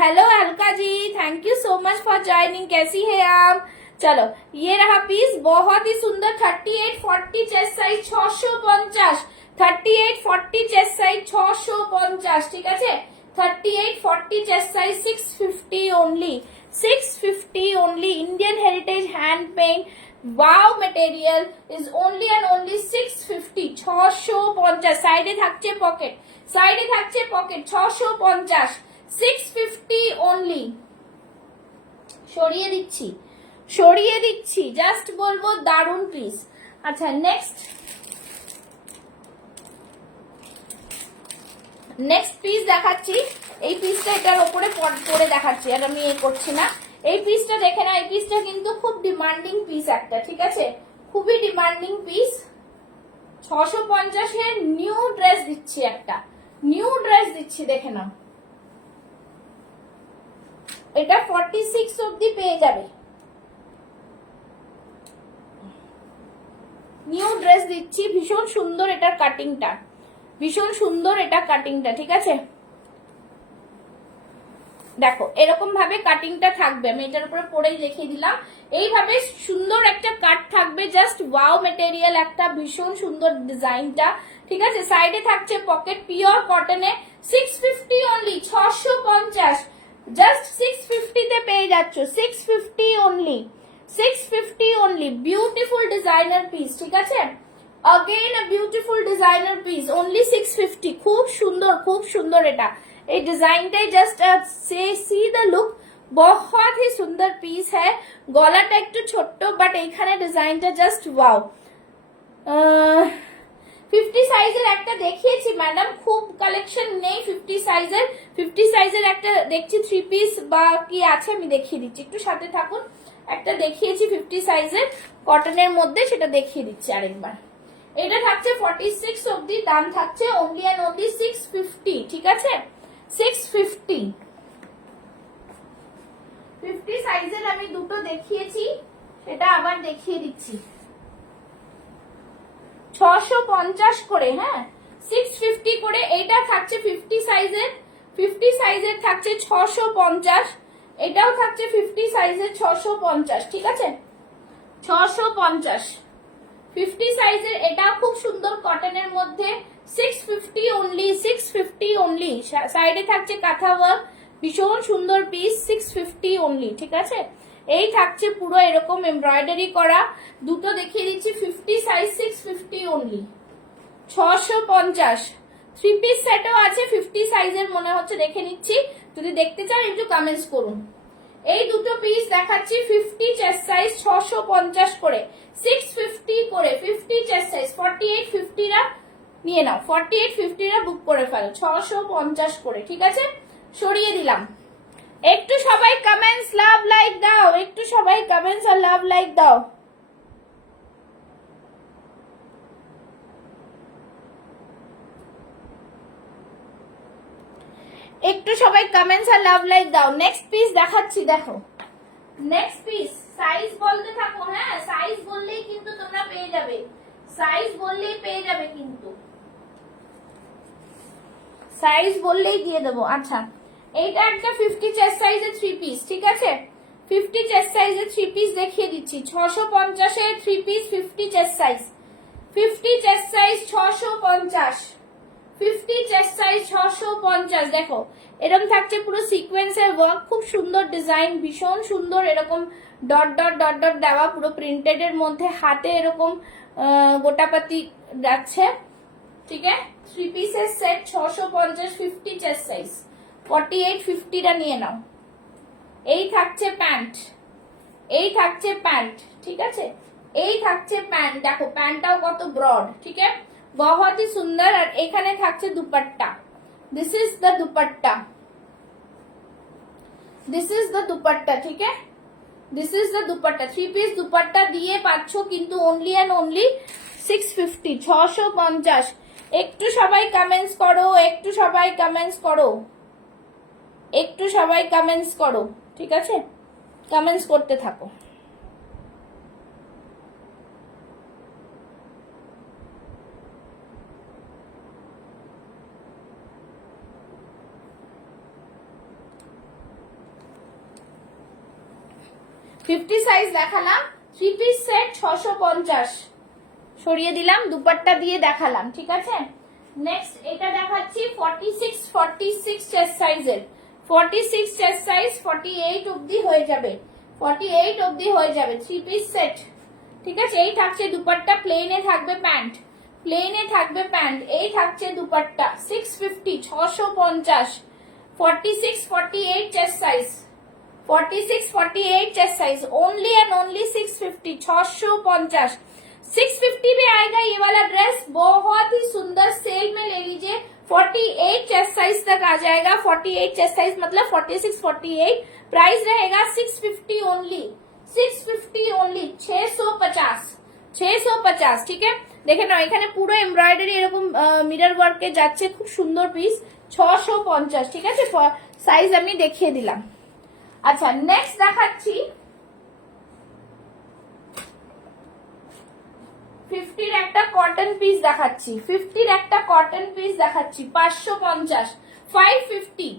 Hello Alka ji, thank you so much for joining, कैसी है आप। चलो ये रहा पीस, बहुत ही सुंदर। 38 40 चेस्ट साइज 650, 38 40 चेस्ट साइज 650, ठीक है। 38 40 chest size 650 only, 650 only. Indian heritage hand paint, wow material is only and only 650, 650। সাইডে থাকছে পকেট, সাইডে থাকছে পকেট, 650, 650 only। সরিয়ে দিচ্ছি, সরিয়ে দিচ্ছি, জাস্ট বলবো দারুন পিস। আচ্ছা নেক্সট পিস দেখাচ্ছি। এই পিসটা এটার উপরে পরে দেখাচ্ছি, আর আমি করছি না। এই পিসটা দেখে না, এই পিসটা কিন্তু খুব ডিমান্ডিং পিস একটা, ঠিক আছে, খুবই ডিমান্ডিং পিস। 650 এর নিউ ড্রেস দিচ্ছি, একটা নিউ ড্রেস দিচ্ছি, দেখে নাও। এটা 46 অবধি পেয়ে যাবে, নিউ ড্রেস দিচ্ছি। ভীষণ সুন্দর এটার কাটিংটা, ভীষণ সুন্দর এটা কাটিংটা, ঠিক আছে। দেখো এরকম ভাবে কাটিংটা থাকবে, আমি এটার উপরে পরেই দেখিয়ে দিলাম। এইভাবে সুন্দর একটা কাট থাকবে, জাস্ট ওয়াও ম্যাটেরিয়াল একটা, ভীষণ সুন্দর ডিজাইনটা, ঠিক আছে। সাইডে থাকছে পকেট, পিওর কটনে, 650 অনলি, 650, জাস্ট 650 তে পেয়ে যাচ্ছ, 650 only, 650 only. Beautiful designer piece, ঠিক আছে। Again a beautiful designer piece, only 650, खूब सुंदर এটা। এই ডিজাইনটাই জাস্ট সি দ্য লুক, बहुत ही সুন্দর পিস है। গলাটা একটু ছোট্ট, বাট এইখানে ডিজাইনটা জাস্ট ওয়াও। 50 সাইজের একটা দেখিয়েছি ম্যাডাম, খুব কালেকশন নেই 50 সাইজের। 50 সাইজের একটা দেখছি 3 পিস বা কি আছে, আমি দেখিয়ে দিচ্ছি, একটু সাথে থাকুন। একটা দেখিয়েছি 50 সাইজের কটনের মধ্যে, সেটা দেখিয়ে দিচ্ছি আরেকবার। এটা থাকছে 46 অবধি, দাম থাকছে অনলি এন্ড অনলি 650, ঠিক আছে, 650। 50 সাইজের আমি দুটো দেখিয়েছি, সেটা আবার দেখিয়ে দিচ্ছি। 650 করে, হ্যাঁ 650 করে। এটা থাকছে 50 সাইজের, 50 সাইজের থাকছে 650, এটাও থাকছে 50 সাইজের 650, ঠিক আছে, 650। 50 সাইজের এটা খুব সুন্দর কটনের মধ্যে, 650 অনলি, 650 অনলি। সাইডে থাকছে কাঁথা ওয়ার্ক, ভীষণ সুন্দর পিস, 650 অনলি, ঠিক আছে। এই থাকছে পুরো এরকম এমব্রয়ডারি করা, দুটো দেখিয়ে দিচ্ছি। 50 সাইজ 650 অনলি, 650। 3 পিস সেটও আছে 50 সাইজের মনে হচ্ছে, দেখে নিচ্ছি, যদি দেখতে চান একটু কমেন্টস করুন। এই দুটো পিস দেখাচ্ছি 50 চেস্ট সাইজ 650 করে, 650 করে 50 চেস্ট সাইজ। 48 50 রা নিয়ে নাও, 48 50 রা বুক করে ফেলো, 650 করে, ঠিক আছে? সরিয়ে দিলাম। একটু সবাই কমেন্টস লাভ লাইক দাও, একটু সবাই কমেন্টস আর লাভ লাইক দাও। একটু সবাই কমেন্টস আর লাভ লাইক দাও। নেক্সট পিস দেখাচ্ছি, দেখো নেক্সট পিস। সাইজ বলতে থাকো, হ্যাঁ সাইজ বললেই কিন্তু তোমরা পেয়ে যাবে, সাইজ বললেই পেয়ে যাবে, কিন্তু সাইজ বললেই দিয়ে দেবো। আচ্ছা, এইটা একটা 50 চেস্ট সাইজের 3 পিস, ঠিক আছে? 50 চেস্ট সাইজের 3 পিস দেখিয়ে দিচ্ছি, 650 এর 3 piece 50 chest size, 50 chest size 650, 50 chest size 650। দেখো এরকম থাকছে পুরো সিকোয়েন্সের ওয়ার্ক, খুব সুন্দর ডিজাইন, ভীষণ সুন্দর, এরকম ডট ডট ডট ডট দেওয়া, পুরো প্রিন্টেড এর মধ্যে, হাতে এরকম গোটাপাতি যাচ্ছে, ঠিক আছে? 3 পিসের সেট 650, 50 চেস্ট সাইজ, 48 50 টা নিয়ে নাও। এই থাকছে প্যান্ট, এই থাকছে প্যান্ট, ঠিক আছে? এই থাকছে প্যান্ট, দেখো প্যান্টটাও কত ব্রড, ঠিক আছে? बहुत ही সুন্দর। আর এখানে থাকছে dupatta, this is the dupatta, this is the dupatta, ঠিক আছে? This is the dupatta. 3 piece dupatta দিয়ে পাচ্ছ কিন্তু অনলি অ্যান্ড অনলি 650, 650। একটু সবাই কমেন্টস করো, একটু সবাই কমেন্টস করো, একটু সবাই কমেন্টস করো, ঠিক আছে? কমেন্টস করতে থাকো। ফিফটি সাইজ দেখালাম, 3 পিস সেট 650, সরিয়ে দিলাম, দুপাট্টা দিয়ে দেখালাম, ঠিক আছে? নেক্সট এটা দেখাচ্ছি 46 চেস্ট সাইজের, 46 চেস্ট সাইজ 48 অবধি হয়ে যাবে, 48 অবধি হয়ে যাবে, 3 পিস সেট, ঠিক আছে? এই থাকছে দুপাট্টা, প্লেনে থাকবে প্যান্ট, প্লেনে থাকবে প্যান্ট, এই থাকছে dupatta, 650, 650, 46 48 chest size, 46 48 chest size, only and only 650, 650, 650 में आएगा ये वाला ड्रेस, बहुत ही सुंदर, सेल में ले लीजिए। 48 चेस्ट साइज तक आ जाएगा, 48 चेस्ट साइज मतलब 46 48, प्राइस रहेगा 650 ओनली, 650 ओनली, 650, 650, ঠিক আছে? দেখে নাও এখানে পুরো এমব্রয়ডারি এরকম মিরর ওয়ার্কে যাচ্ছে, খুব সুন্দর পিস, 650, ঠিক আছে? সাইজ আমি দেখিয়ে দিলাম। আচ্ছা নেক্সট দেখাচ্ছি 50 এর একটা কটন পিস দেখাচ্ছি, 50 এর একটা কটন পিস দেখাচ্ছি, 550, 550,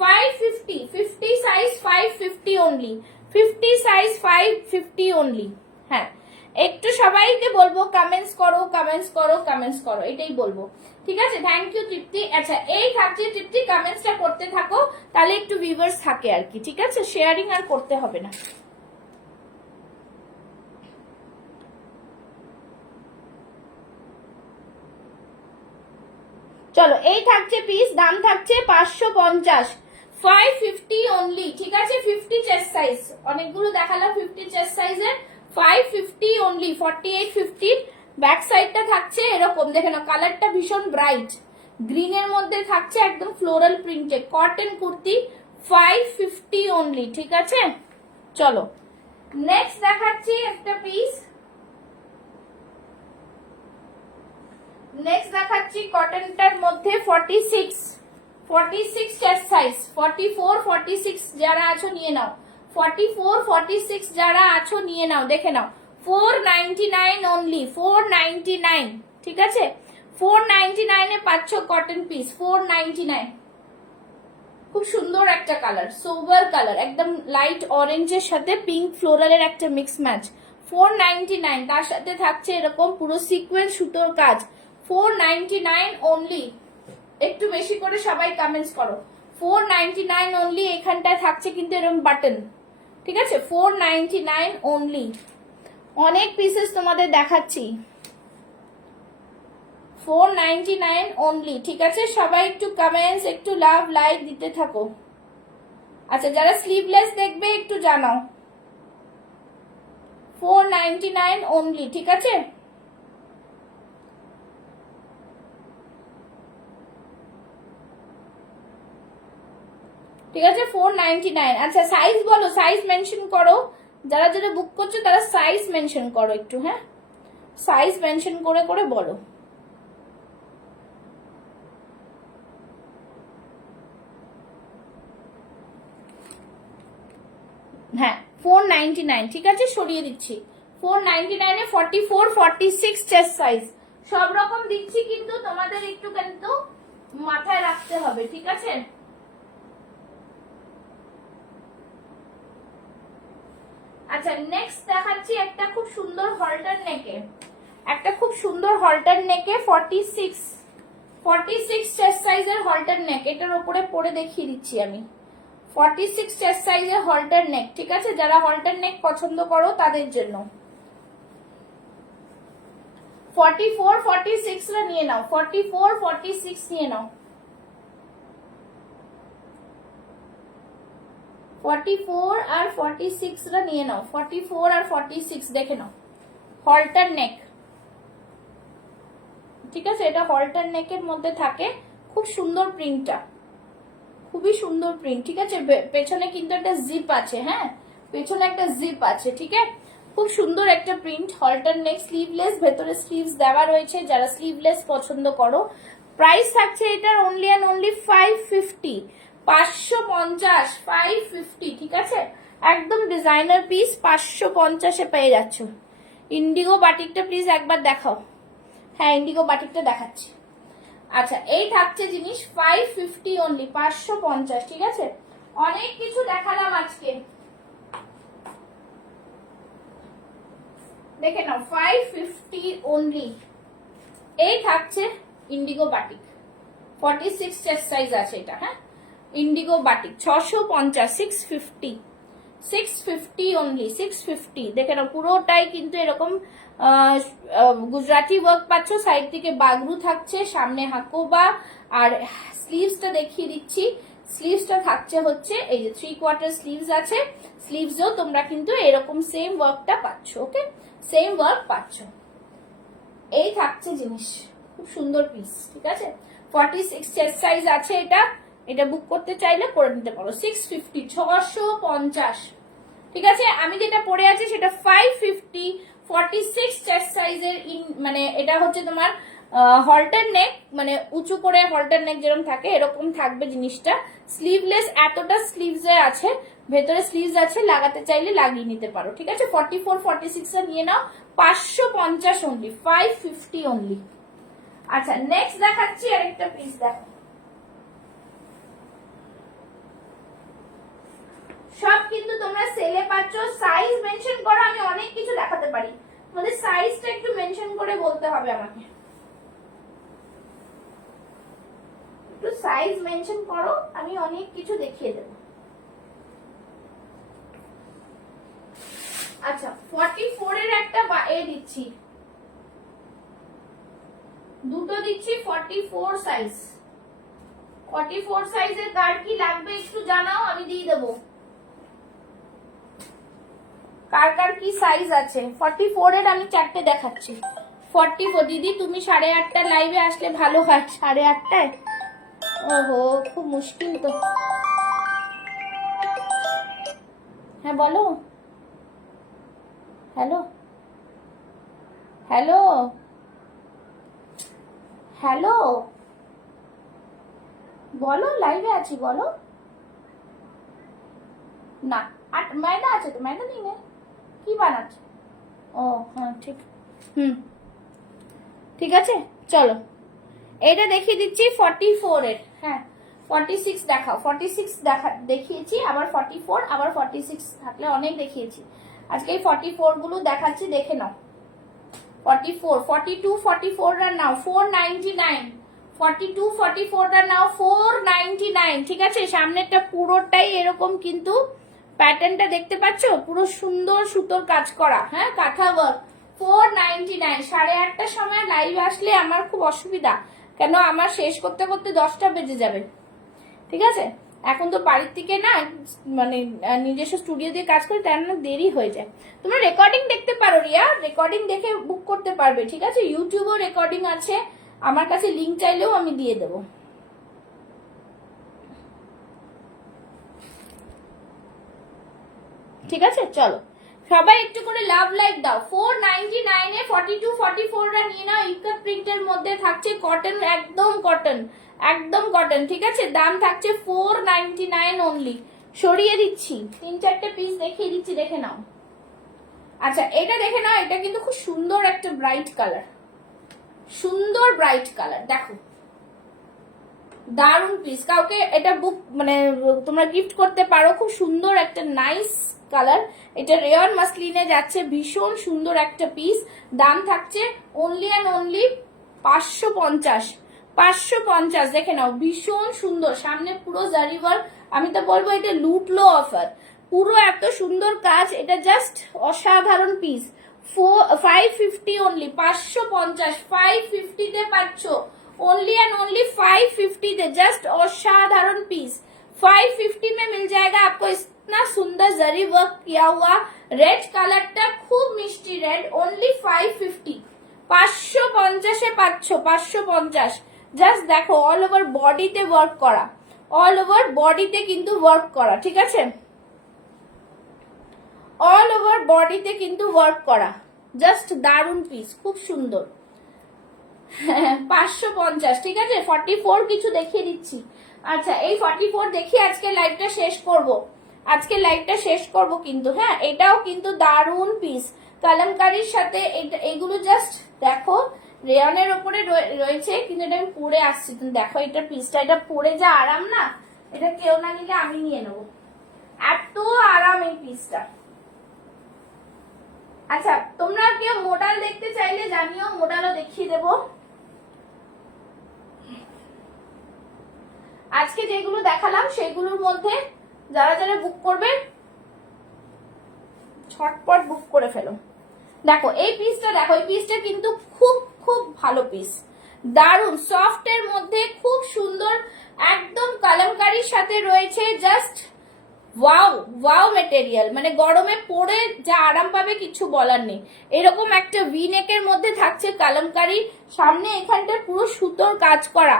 550, 50 সাইজ 550 অনলি, 50 সাইজ 550 অনলি। হ্যাঁ একটু সবাইকে বলবো কমেন্টস করো, কমেন্টস করো, কমেন্টস করো, এটাই বলবো, ঠিক আছে? থ্যাংক ইউ তৃপ্তি। আচ্ছা এই থাকছে তৃপ্তি, কমেন্টসটা করতে থাকো, তাহলে একটু ভিউয়ার্স থাকে আর কি, ঠিক আছে? শেয়ারিং আর করতে হবে না। চলো এই থাকছে পিস, দাম থাকছে 550, 550 অনলি, ঠিক আছে? 50 চেস্ট সাইজ, অনেকগুলো দেখালাম 50 চেস্ট সাইজের, 550 অনলি, 48 50। ব্যাক সাইডটা থাকছে এরকম, দেখে নাও কালারটা ভীষণ ব্রাইট, গ্রিনের মধ্যে থাকছে একদম ফ্লোরাল প্রিন্টে, কটন কুর্তি, 550 অনলি, ঠিক আছে? চলো নেক্সট দেখাচ্ছি একটা পিস, নেক্সট দেখাচ্ছি কটনটার মধ্যে 46 চেস্ট সাইজ, 44 46 যারা আছো নিয়ে নাও, 44 46 যারা আছো নিয়ে নাও, দেখে নাও, 499 অনলি, 499, ঠিক আছে? 499 এ পাচ্ছ কটন পিস, 499। খুব সুন্দর একটা কালার, সোবার কালার, একদম লাইট অরেঞ্জের সাথে পিঙ্ক ফ্লোরালের একটা মিক্স ম্যাচ, 499। তার সাথে থাকছে এরকম পুরো সিকোয়েন্স সুতোর কাজ, 499 অনলি। একটু বেশি করে সবাই কমেন্টস করো, 499 অনলি। এখানটায় থাকছে কিন্তু এরকম বাটন, ঠিক আছে? 499 অনলি। অনেক পিসেস তোমাদের দেখাচ্ছি, 499 অনলি, ঠিক আছে? সবাই একটু কমেন্টস, একটু লাভ লাইক দিতে থাকো। আচ্ছা, যারা স্লিভলেস দেখবে একটু জানাও। 499 অনলি, ঠিক আছে? ঠিক আছে, 499। আচ্ছা, সাইজ বলো, সাইজ মেনশন করো। যারা যারা বুক করছো তারা সাইজ মেনশন করো একটু, হ্যাঁ, সাইজ মেনশন করে করে বলো। হ্যাঁ, 499, ঠিক আছে, সরিয়ে দিচ্ছি। 499 এ 44, 46 চেস্ট সাইজ সব রকম দিচ্ছি, কিন্তু তোমাদের একটু কিন্তু মাথায় রাখতে হবে, ঠিক আছে? আচ্ছা, নেক্সট দেখাচ্ছি একটা খুব সুন্দর হলটার নেকে, একটা খুব সুন্দর হলটার নেকে 46 চেস্ট সাইজের হলটার নেক, এটার উপরে পরে দেখিয়ে দিচ্ছি আমি। 46 চেস্ট সাইজের হলটার নেক, ঠিক আছে? যারা হলটার নেক পছন্দ করো তাদের জন্য 44, 46 রা নিয়ে নাও, 44, 46 নিয়ে নাও। 44 আর 46 রা নিয়ে নাও, 44 আর 46 দেখে নাও। হলটার নেক, ঠিক আছে? এটা হলটার নেকের মধ্যে থাকে, খুব সুন্দর প্রিন্টটা, খুবই সুন্দর প্রিন্ট, ঠিক আছে? পেছনে কিন্তু একটা জিপ আছে, হ্যাঁ, পেছনে একটা জিপ আছে, ঠিক আছে? খুব সুন্দর একটা প্রিন্ট, হলটার নেক, স্লিভলেস, ভেতরে স্লিভস দেওয়া রয়েছে। যারা স্লিভলেস পছন্দ করো, প্রাইস থাকছে এটার অনলি অ্যান্ড অনলি 550, 550, 550, ঠিক আছে? একদম ডিজাইনার পিস, 550-এ পেয়ে যাচ্ছ। ইন্ডিগো বাটিকটা প্লিজ একবার দেখাও। হ্যাঁ, ইন্ডিগো বাটিকটা দেখাচ্ছি। আচ্ছা, এই থাকছে জিনিস 550 অনলি, 550, ঠিক আছে? অনেক কিছু দেখালাম আজকে, দেখে নাও, 550 অনলি। এই থাকছে ইন্ডিগো বাটিক, 46 চেস্ট সাইজ আছে এটা, হ্যাঁ, ইন্ডিগো বাটিক 650, 650, 650 অনলি, 650। দেখে নাও, পুরোটাই কিন্তু এরকম গুজরাটি ওয়ার্ক পাচ্ছ, সাইড থেকে বাগরু থাকছে, সামনে হাকোবা, আর স্লিভসটা দেখিয়ে দিচ্ছি। স্লিভসটা থাকছে হচ্ছে এই যে 3/4 স্লিভস আছে, স্লিভসও তোমরা কিন্তু এরকম সেম ওয়ার্কটা পাচ্ছ, ওকে, সেম ওয়ার্ক পাচ্ছ। এই থাকছে জিনিস, খুব সুন্দর পিস, ঠিক আছে? 46 চেস্ট সাইজ আছে এটা, এটা বুক করতে চাইলে করে নিতে পারো। 650, 650, ঠিক আছে? আমি যেটা পরে আছি সেটা 550, 46 চেস্ট সাইজের, মানে এটা হচ্ছে তোমার হলটার নেক, মানে উঁচু করে হলটার নেক যেরকম থাকে এরকম থাকবে জিনিসটা। স্লিভলেস, এতটা স্লিভসে আছে, ভেতরে স্লিভস আছে, লাগাতে চাইলে লাগিয়ে নিতে পারো, ঠিক আছে? 44, 46 এ নিয়ে নাও, 550 অনলি, 550 অনলি। আচ্ছা, নেক্সট দেখাচ্ছি আরেকটা পিস, দেখো, সব কিন্তু তোমরা সেলে পাচ্ছ। সাইজ মেনশন করো, আমি অনেক কিছু দেখাতে পারি, তোমাদের সাইজটা একটু মেনশন করে বলতে হবে আমাকে, একটু সাইজ মেনশন করো, আমি অনেক কিছু দেখিয়ে দেবো। আচ্ছা, 44 এর একটা এ দিচ্ছি, দুটো দিচ্ছি 44 সাইজ। 44 সাইজের কার কি লাগবে একটু জানাও, আমি দিয়ে দেবো। কার কার কি সাইজ আছে? 44 এর আমি চারটে দেখাচ্ছি। 44 দিদি, তুমি 8:30 লাইভে আসলে ভালো হয়, 8:30টায়। ওহো, খুব মুশকিল তো। হ্যাঁ বলো, হ্যালো, হ্যালো, হ্যালো, বলো, লাইভে আছি, বলো না। আর ময়দা আছে তো, ময়দা নেই না, কি বানাচ্ছ? ও হ্যাঁ, ঠিক, ঠিক আছে, চলো এটা দেখিয়ে দিচ্ছি 44 এর। হ্যাঁ, 46 দেখাও, 46 দেখিয়েছি, আবার 44, আবার 46 থাকলে অনেক দেখিয়েছি, আজকে এই 44 গুলো দেখাচ্ছি, দেখে নাও। 44, 42, 44 রা নাও 499, 42, 44 রা নাও 499, ঠিক আছে? সামনেরটা পুরোটাই এরকম কিন্তু প্যাটার্নটা দেখতে পাচ্ছ, পুরো সুন্দর সুতোর কাজ করা, হ্যাঁ, কাঁথা ওয়ার্ক। 499, 8:30টার সময় লাইভ আসলে আমার খুব অসুবিধা, কেন আমার শেষ করতে করতে 10টা বেজে যাবে, ঠিক আছে? এখন তো বাড়ির থেকে না মানে নিজস্ব স্টুডিও দিয়ে কাজ করি, তার না দেরি হয়ে যায়। তোমরা রেকর্ডিং দেখতে পারো রিয়া, রেকর্ডিং দেখে বুক করতে পারবে, ঠিক আছে? ইউটিউবেও রেকর্ডিং আছে, আমার কাছে লিঙ্ক চাইলেও আমি দিয়ে দেবো। ঠিক আছে, চলো সবাই একটু করে লাভ লাইক দাও। 499 এ 42 44 রা নিয়ে নাও। ইকাত প্রিন্টের মধ্যে থাকছে, কটন, একদম কটন, একদম কটন, ঠিক আছে? দাম থাকছে 499 অনলি। সরিয়ে দিচ্ছি, 3-4টে পিস দেখিয়ে দিচ্ছি, দেখে নাও। আচ্ছা এটা দেখে নাও, এটা কিন্তু খুব সুন্দর একটা ব্রাইট কালার, সুন্দর ব্রাইট কালার, দেখো দারুন পিস। কাউকে এটা বুক মানে তোমরা গিফট করতে পারো, খুব সুন্দর একটা নাইস কালার। এটা রেয়ন মাসলিনে যাচ্ছে, ভীষণ সুন্দর একটা পিস। দাম থাকছে অনলি অ্যান্ড অনলি 550। 550 দেখে নাও, ভীষণ সুন্দর। সামনে পুরো জারি ওয়ার্ক, আমি তো বলবো এটা লুটলো অফার, পুরো এত সুন্দর কাজ, এটা জাস্ট অসাধারণ পিস। 550 অনলি, 550, 550 তে পাচ্ছ, only and only 550 they, just असाधारण पीस। 550 में मिल जाएगा आपको इतना सुंदर जरी वर्क किया हुआ रेड कलर टा, खूब मिष्टी रेड, ओनली 550। 550 এ পাচ্ছ, 550। জাস্ট দেখো অল ওভার বডিতে ওয়ার্ক করা, অল ওভার বডিতে কিন্তু ওয়ার্ক করা, ঠিক আছে? অল ওভার বডিতে কিন্তু ওয়ার্ক করা, জাস্ট দারুন পিস, খুব সুন্দর। 550, ঠিক আছে? 44 কিছু দেখিয়ে দিচ্ছি। আচ্ছা এই 44 দেখিয়ে আজকে লাইভটা শেষ করব, আজকে লাইভটা শেষ করব কিন্তু। হ্যাঁ এটাও কিন্তু দারুন পিস, কলমকারীর সাথে। এগুলো জাস্ট দেখো রেয়নের উপরে রয়েছে, কিন্তু এটা আমি পরে আসছি। তুমি দেখো এটা পিসটা, এটা পরে যা আরাম না, এটা কেউ না নিলে আমি নিয়ে নেবো, এত আরাম এই পিসটা। আচ্ছা তোমরা কেউ মডেল দেখতে চাইলে জানিও, মডেলও দেখিয়ে দেবো। আজকে যেগুলো দেখালাম সেগুলোর মধ্যে যারা যারা বুক করবে ছটপট বুক করে ফেলো। দেখো এই পিসটা, দেখো এই পিসটা কিন্তু খুব খুব ভালো পিস, দারুন সফট এর মধ্যে, খুব সুন্দর, একদম কলমকারীর সাথে রয়েছে। জাস্ট ওয়াও ওয়াও মেটেরিয়াল, মানে গরমে পরে যা আরাম পাবে কিছু বলার নেই। এরকম একটা ভি নেকের মধ্যে থাকছে কলমকারী, সামনে এখানটা পুরো সুতোর কাজ করা,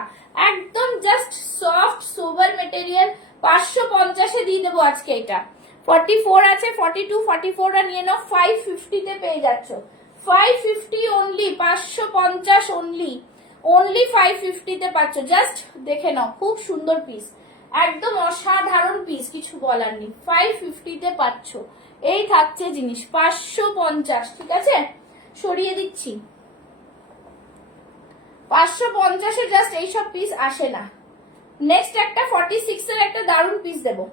একদম জাস্ট সফট সোবার মেটেরিয়াল। 550 এ দিয়ে দেবো আজকে এটা। 44 আছে, 42 44 রা নিয়ে নাও, 550 তে পেয়ে যাচ্ছ। 550 অনলি, 550 অনলি, অনলি 550 তে পাচ্ছ। জাস্ট দেখে নাও, খুব সুন্দর পিস, একদম অসাধারণ পিস, কিছু বলার নেই। 550 তে পাচ্ছ, এই থাকছে জিনিস। 550, ঠিক আছে? সরিয়ে দিচ্ছি। 550 এ জাস্ট এইসব পিস আসে না। নেক্সট একটা 46 এর একটা দারুন পিস দেবো।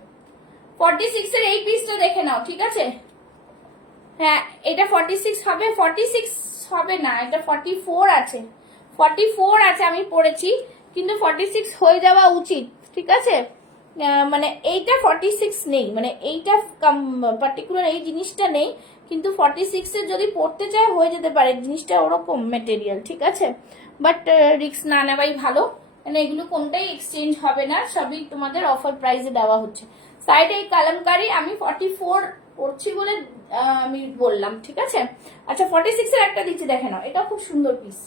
46 এর এই পিসটা দেখে নাও, ঠিক আছে? হ্যাঁ এটা 46 হবে, 46 হবে না, এটা 44 আছে, 44 আছে, আমি পড়েছি, কিন্তু 46 হয়ে যাওয়া উচিত, ঠিক আছে? মানে এইটা 46 নেই, মানে এইটা পার্টিকুলার এই জিনিসটা নেই, কিন্তু 46 এর যদি পড়তে চায় হয়ে যেতে পারে, জিনিসটা ওরকম মেটেরিয়াল, ঠিক আছে? বাট রিস্ক না নেওয়াই ভালো, মানে এগুলো কোনটাই এক্সচেঞ্জ হবে না, সবই তোমাদের অফার প্রাইসে দেওয়া হচ্ছে। সাইডে এই কলমকারী আমি 44 পড়ছি বলে আমি বললাম, ঠিক আছে? আচ্ছা 46 এর একটা দিচ্ছি, দেখে নাও, এটা খুব সুন্দর piece,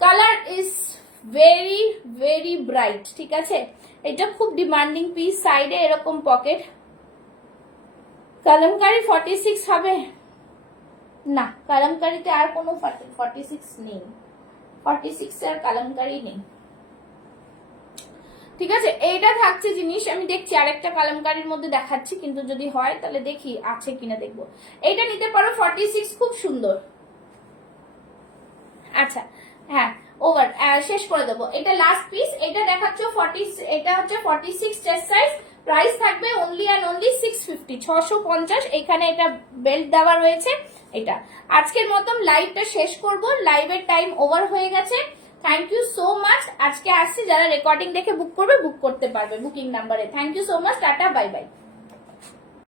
colour is very very bright, ঠিক আছে? এটা খুব ডিমান্ডিং পিস, সাইডে এরকম পকেট। কলমকারী 46 হবে না, কলমকারীতে আর কোনো 46 নেই, 46 এর কলমকারী নেই, ঠিক আছে? এইটা থাকছে জিনিস, আমি দেখছি আরেকটা কলমকারীর মধ্যে দেখাচ্ছি, কিন্তু যদি হয় তাহলে দেখি আছে কিনা দেখবো। এইটা নিতে পারো, 46 খুব সুন্দর। আচ্ছা হ্যাঁ ওভার, শেষ করে দেবো। এটা লাস্ট পিস, এটা দেখাচ্ছ 40, এটা হচ্ছে 46 চেস্ট সাইজ, প্রাইস থাকবে অনলি অ্যান্ড অনলি 650, 650। এখানে এটা বেল্ট দেওয়া রয়েছে। এটা আজকের মতন লাইভটা শেষ করব, লাইভের টাইম ওভার হয়ে গেছে। Thank you so much. আজকে আসছি, যারা রেকর্ডিং দেখে বুক করবে বুক করতে পারবে বুকিং নাম্বারে। থ্যাংক ইউ সো মাচ, টাটা, বাই বাই।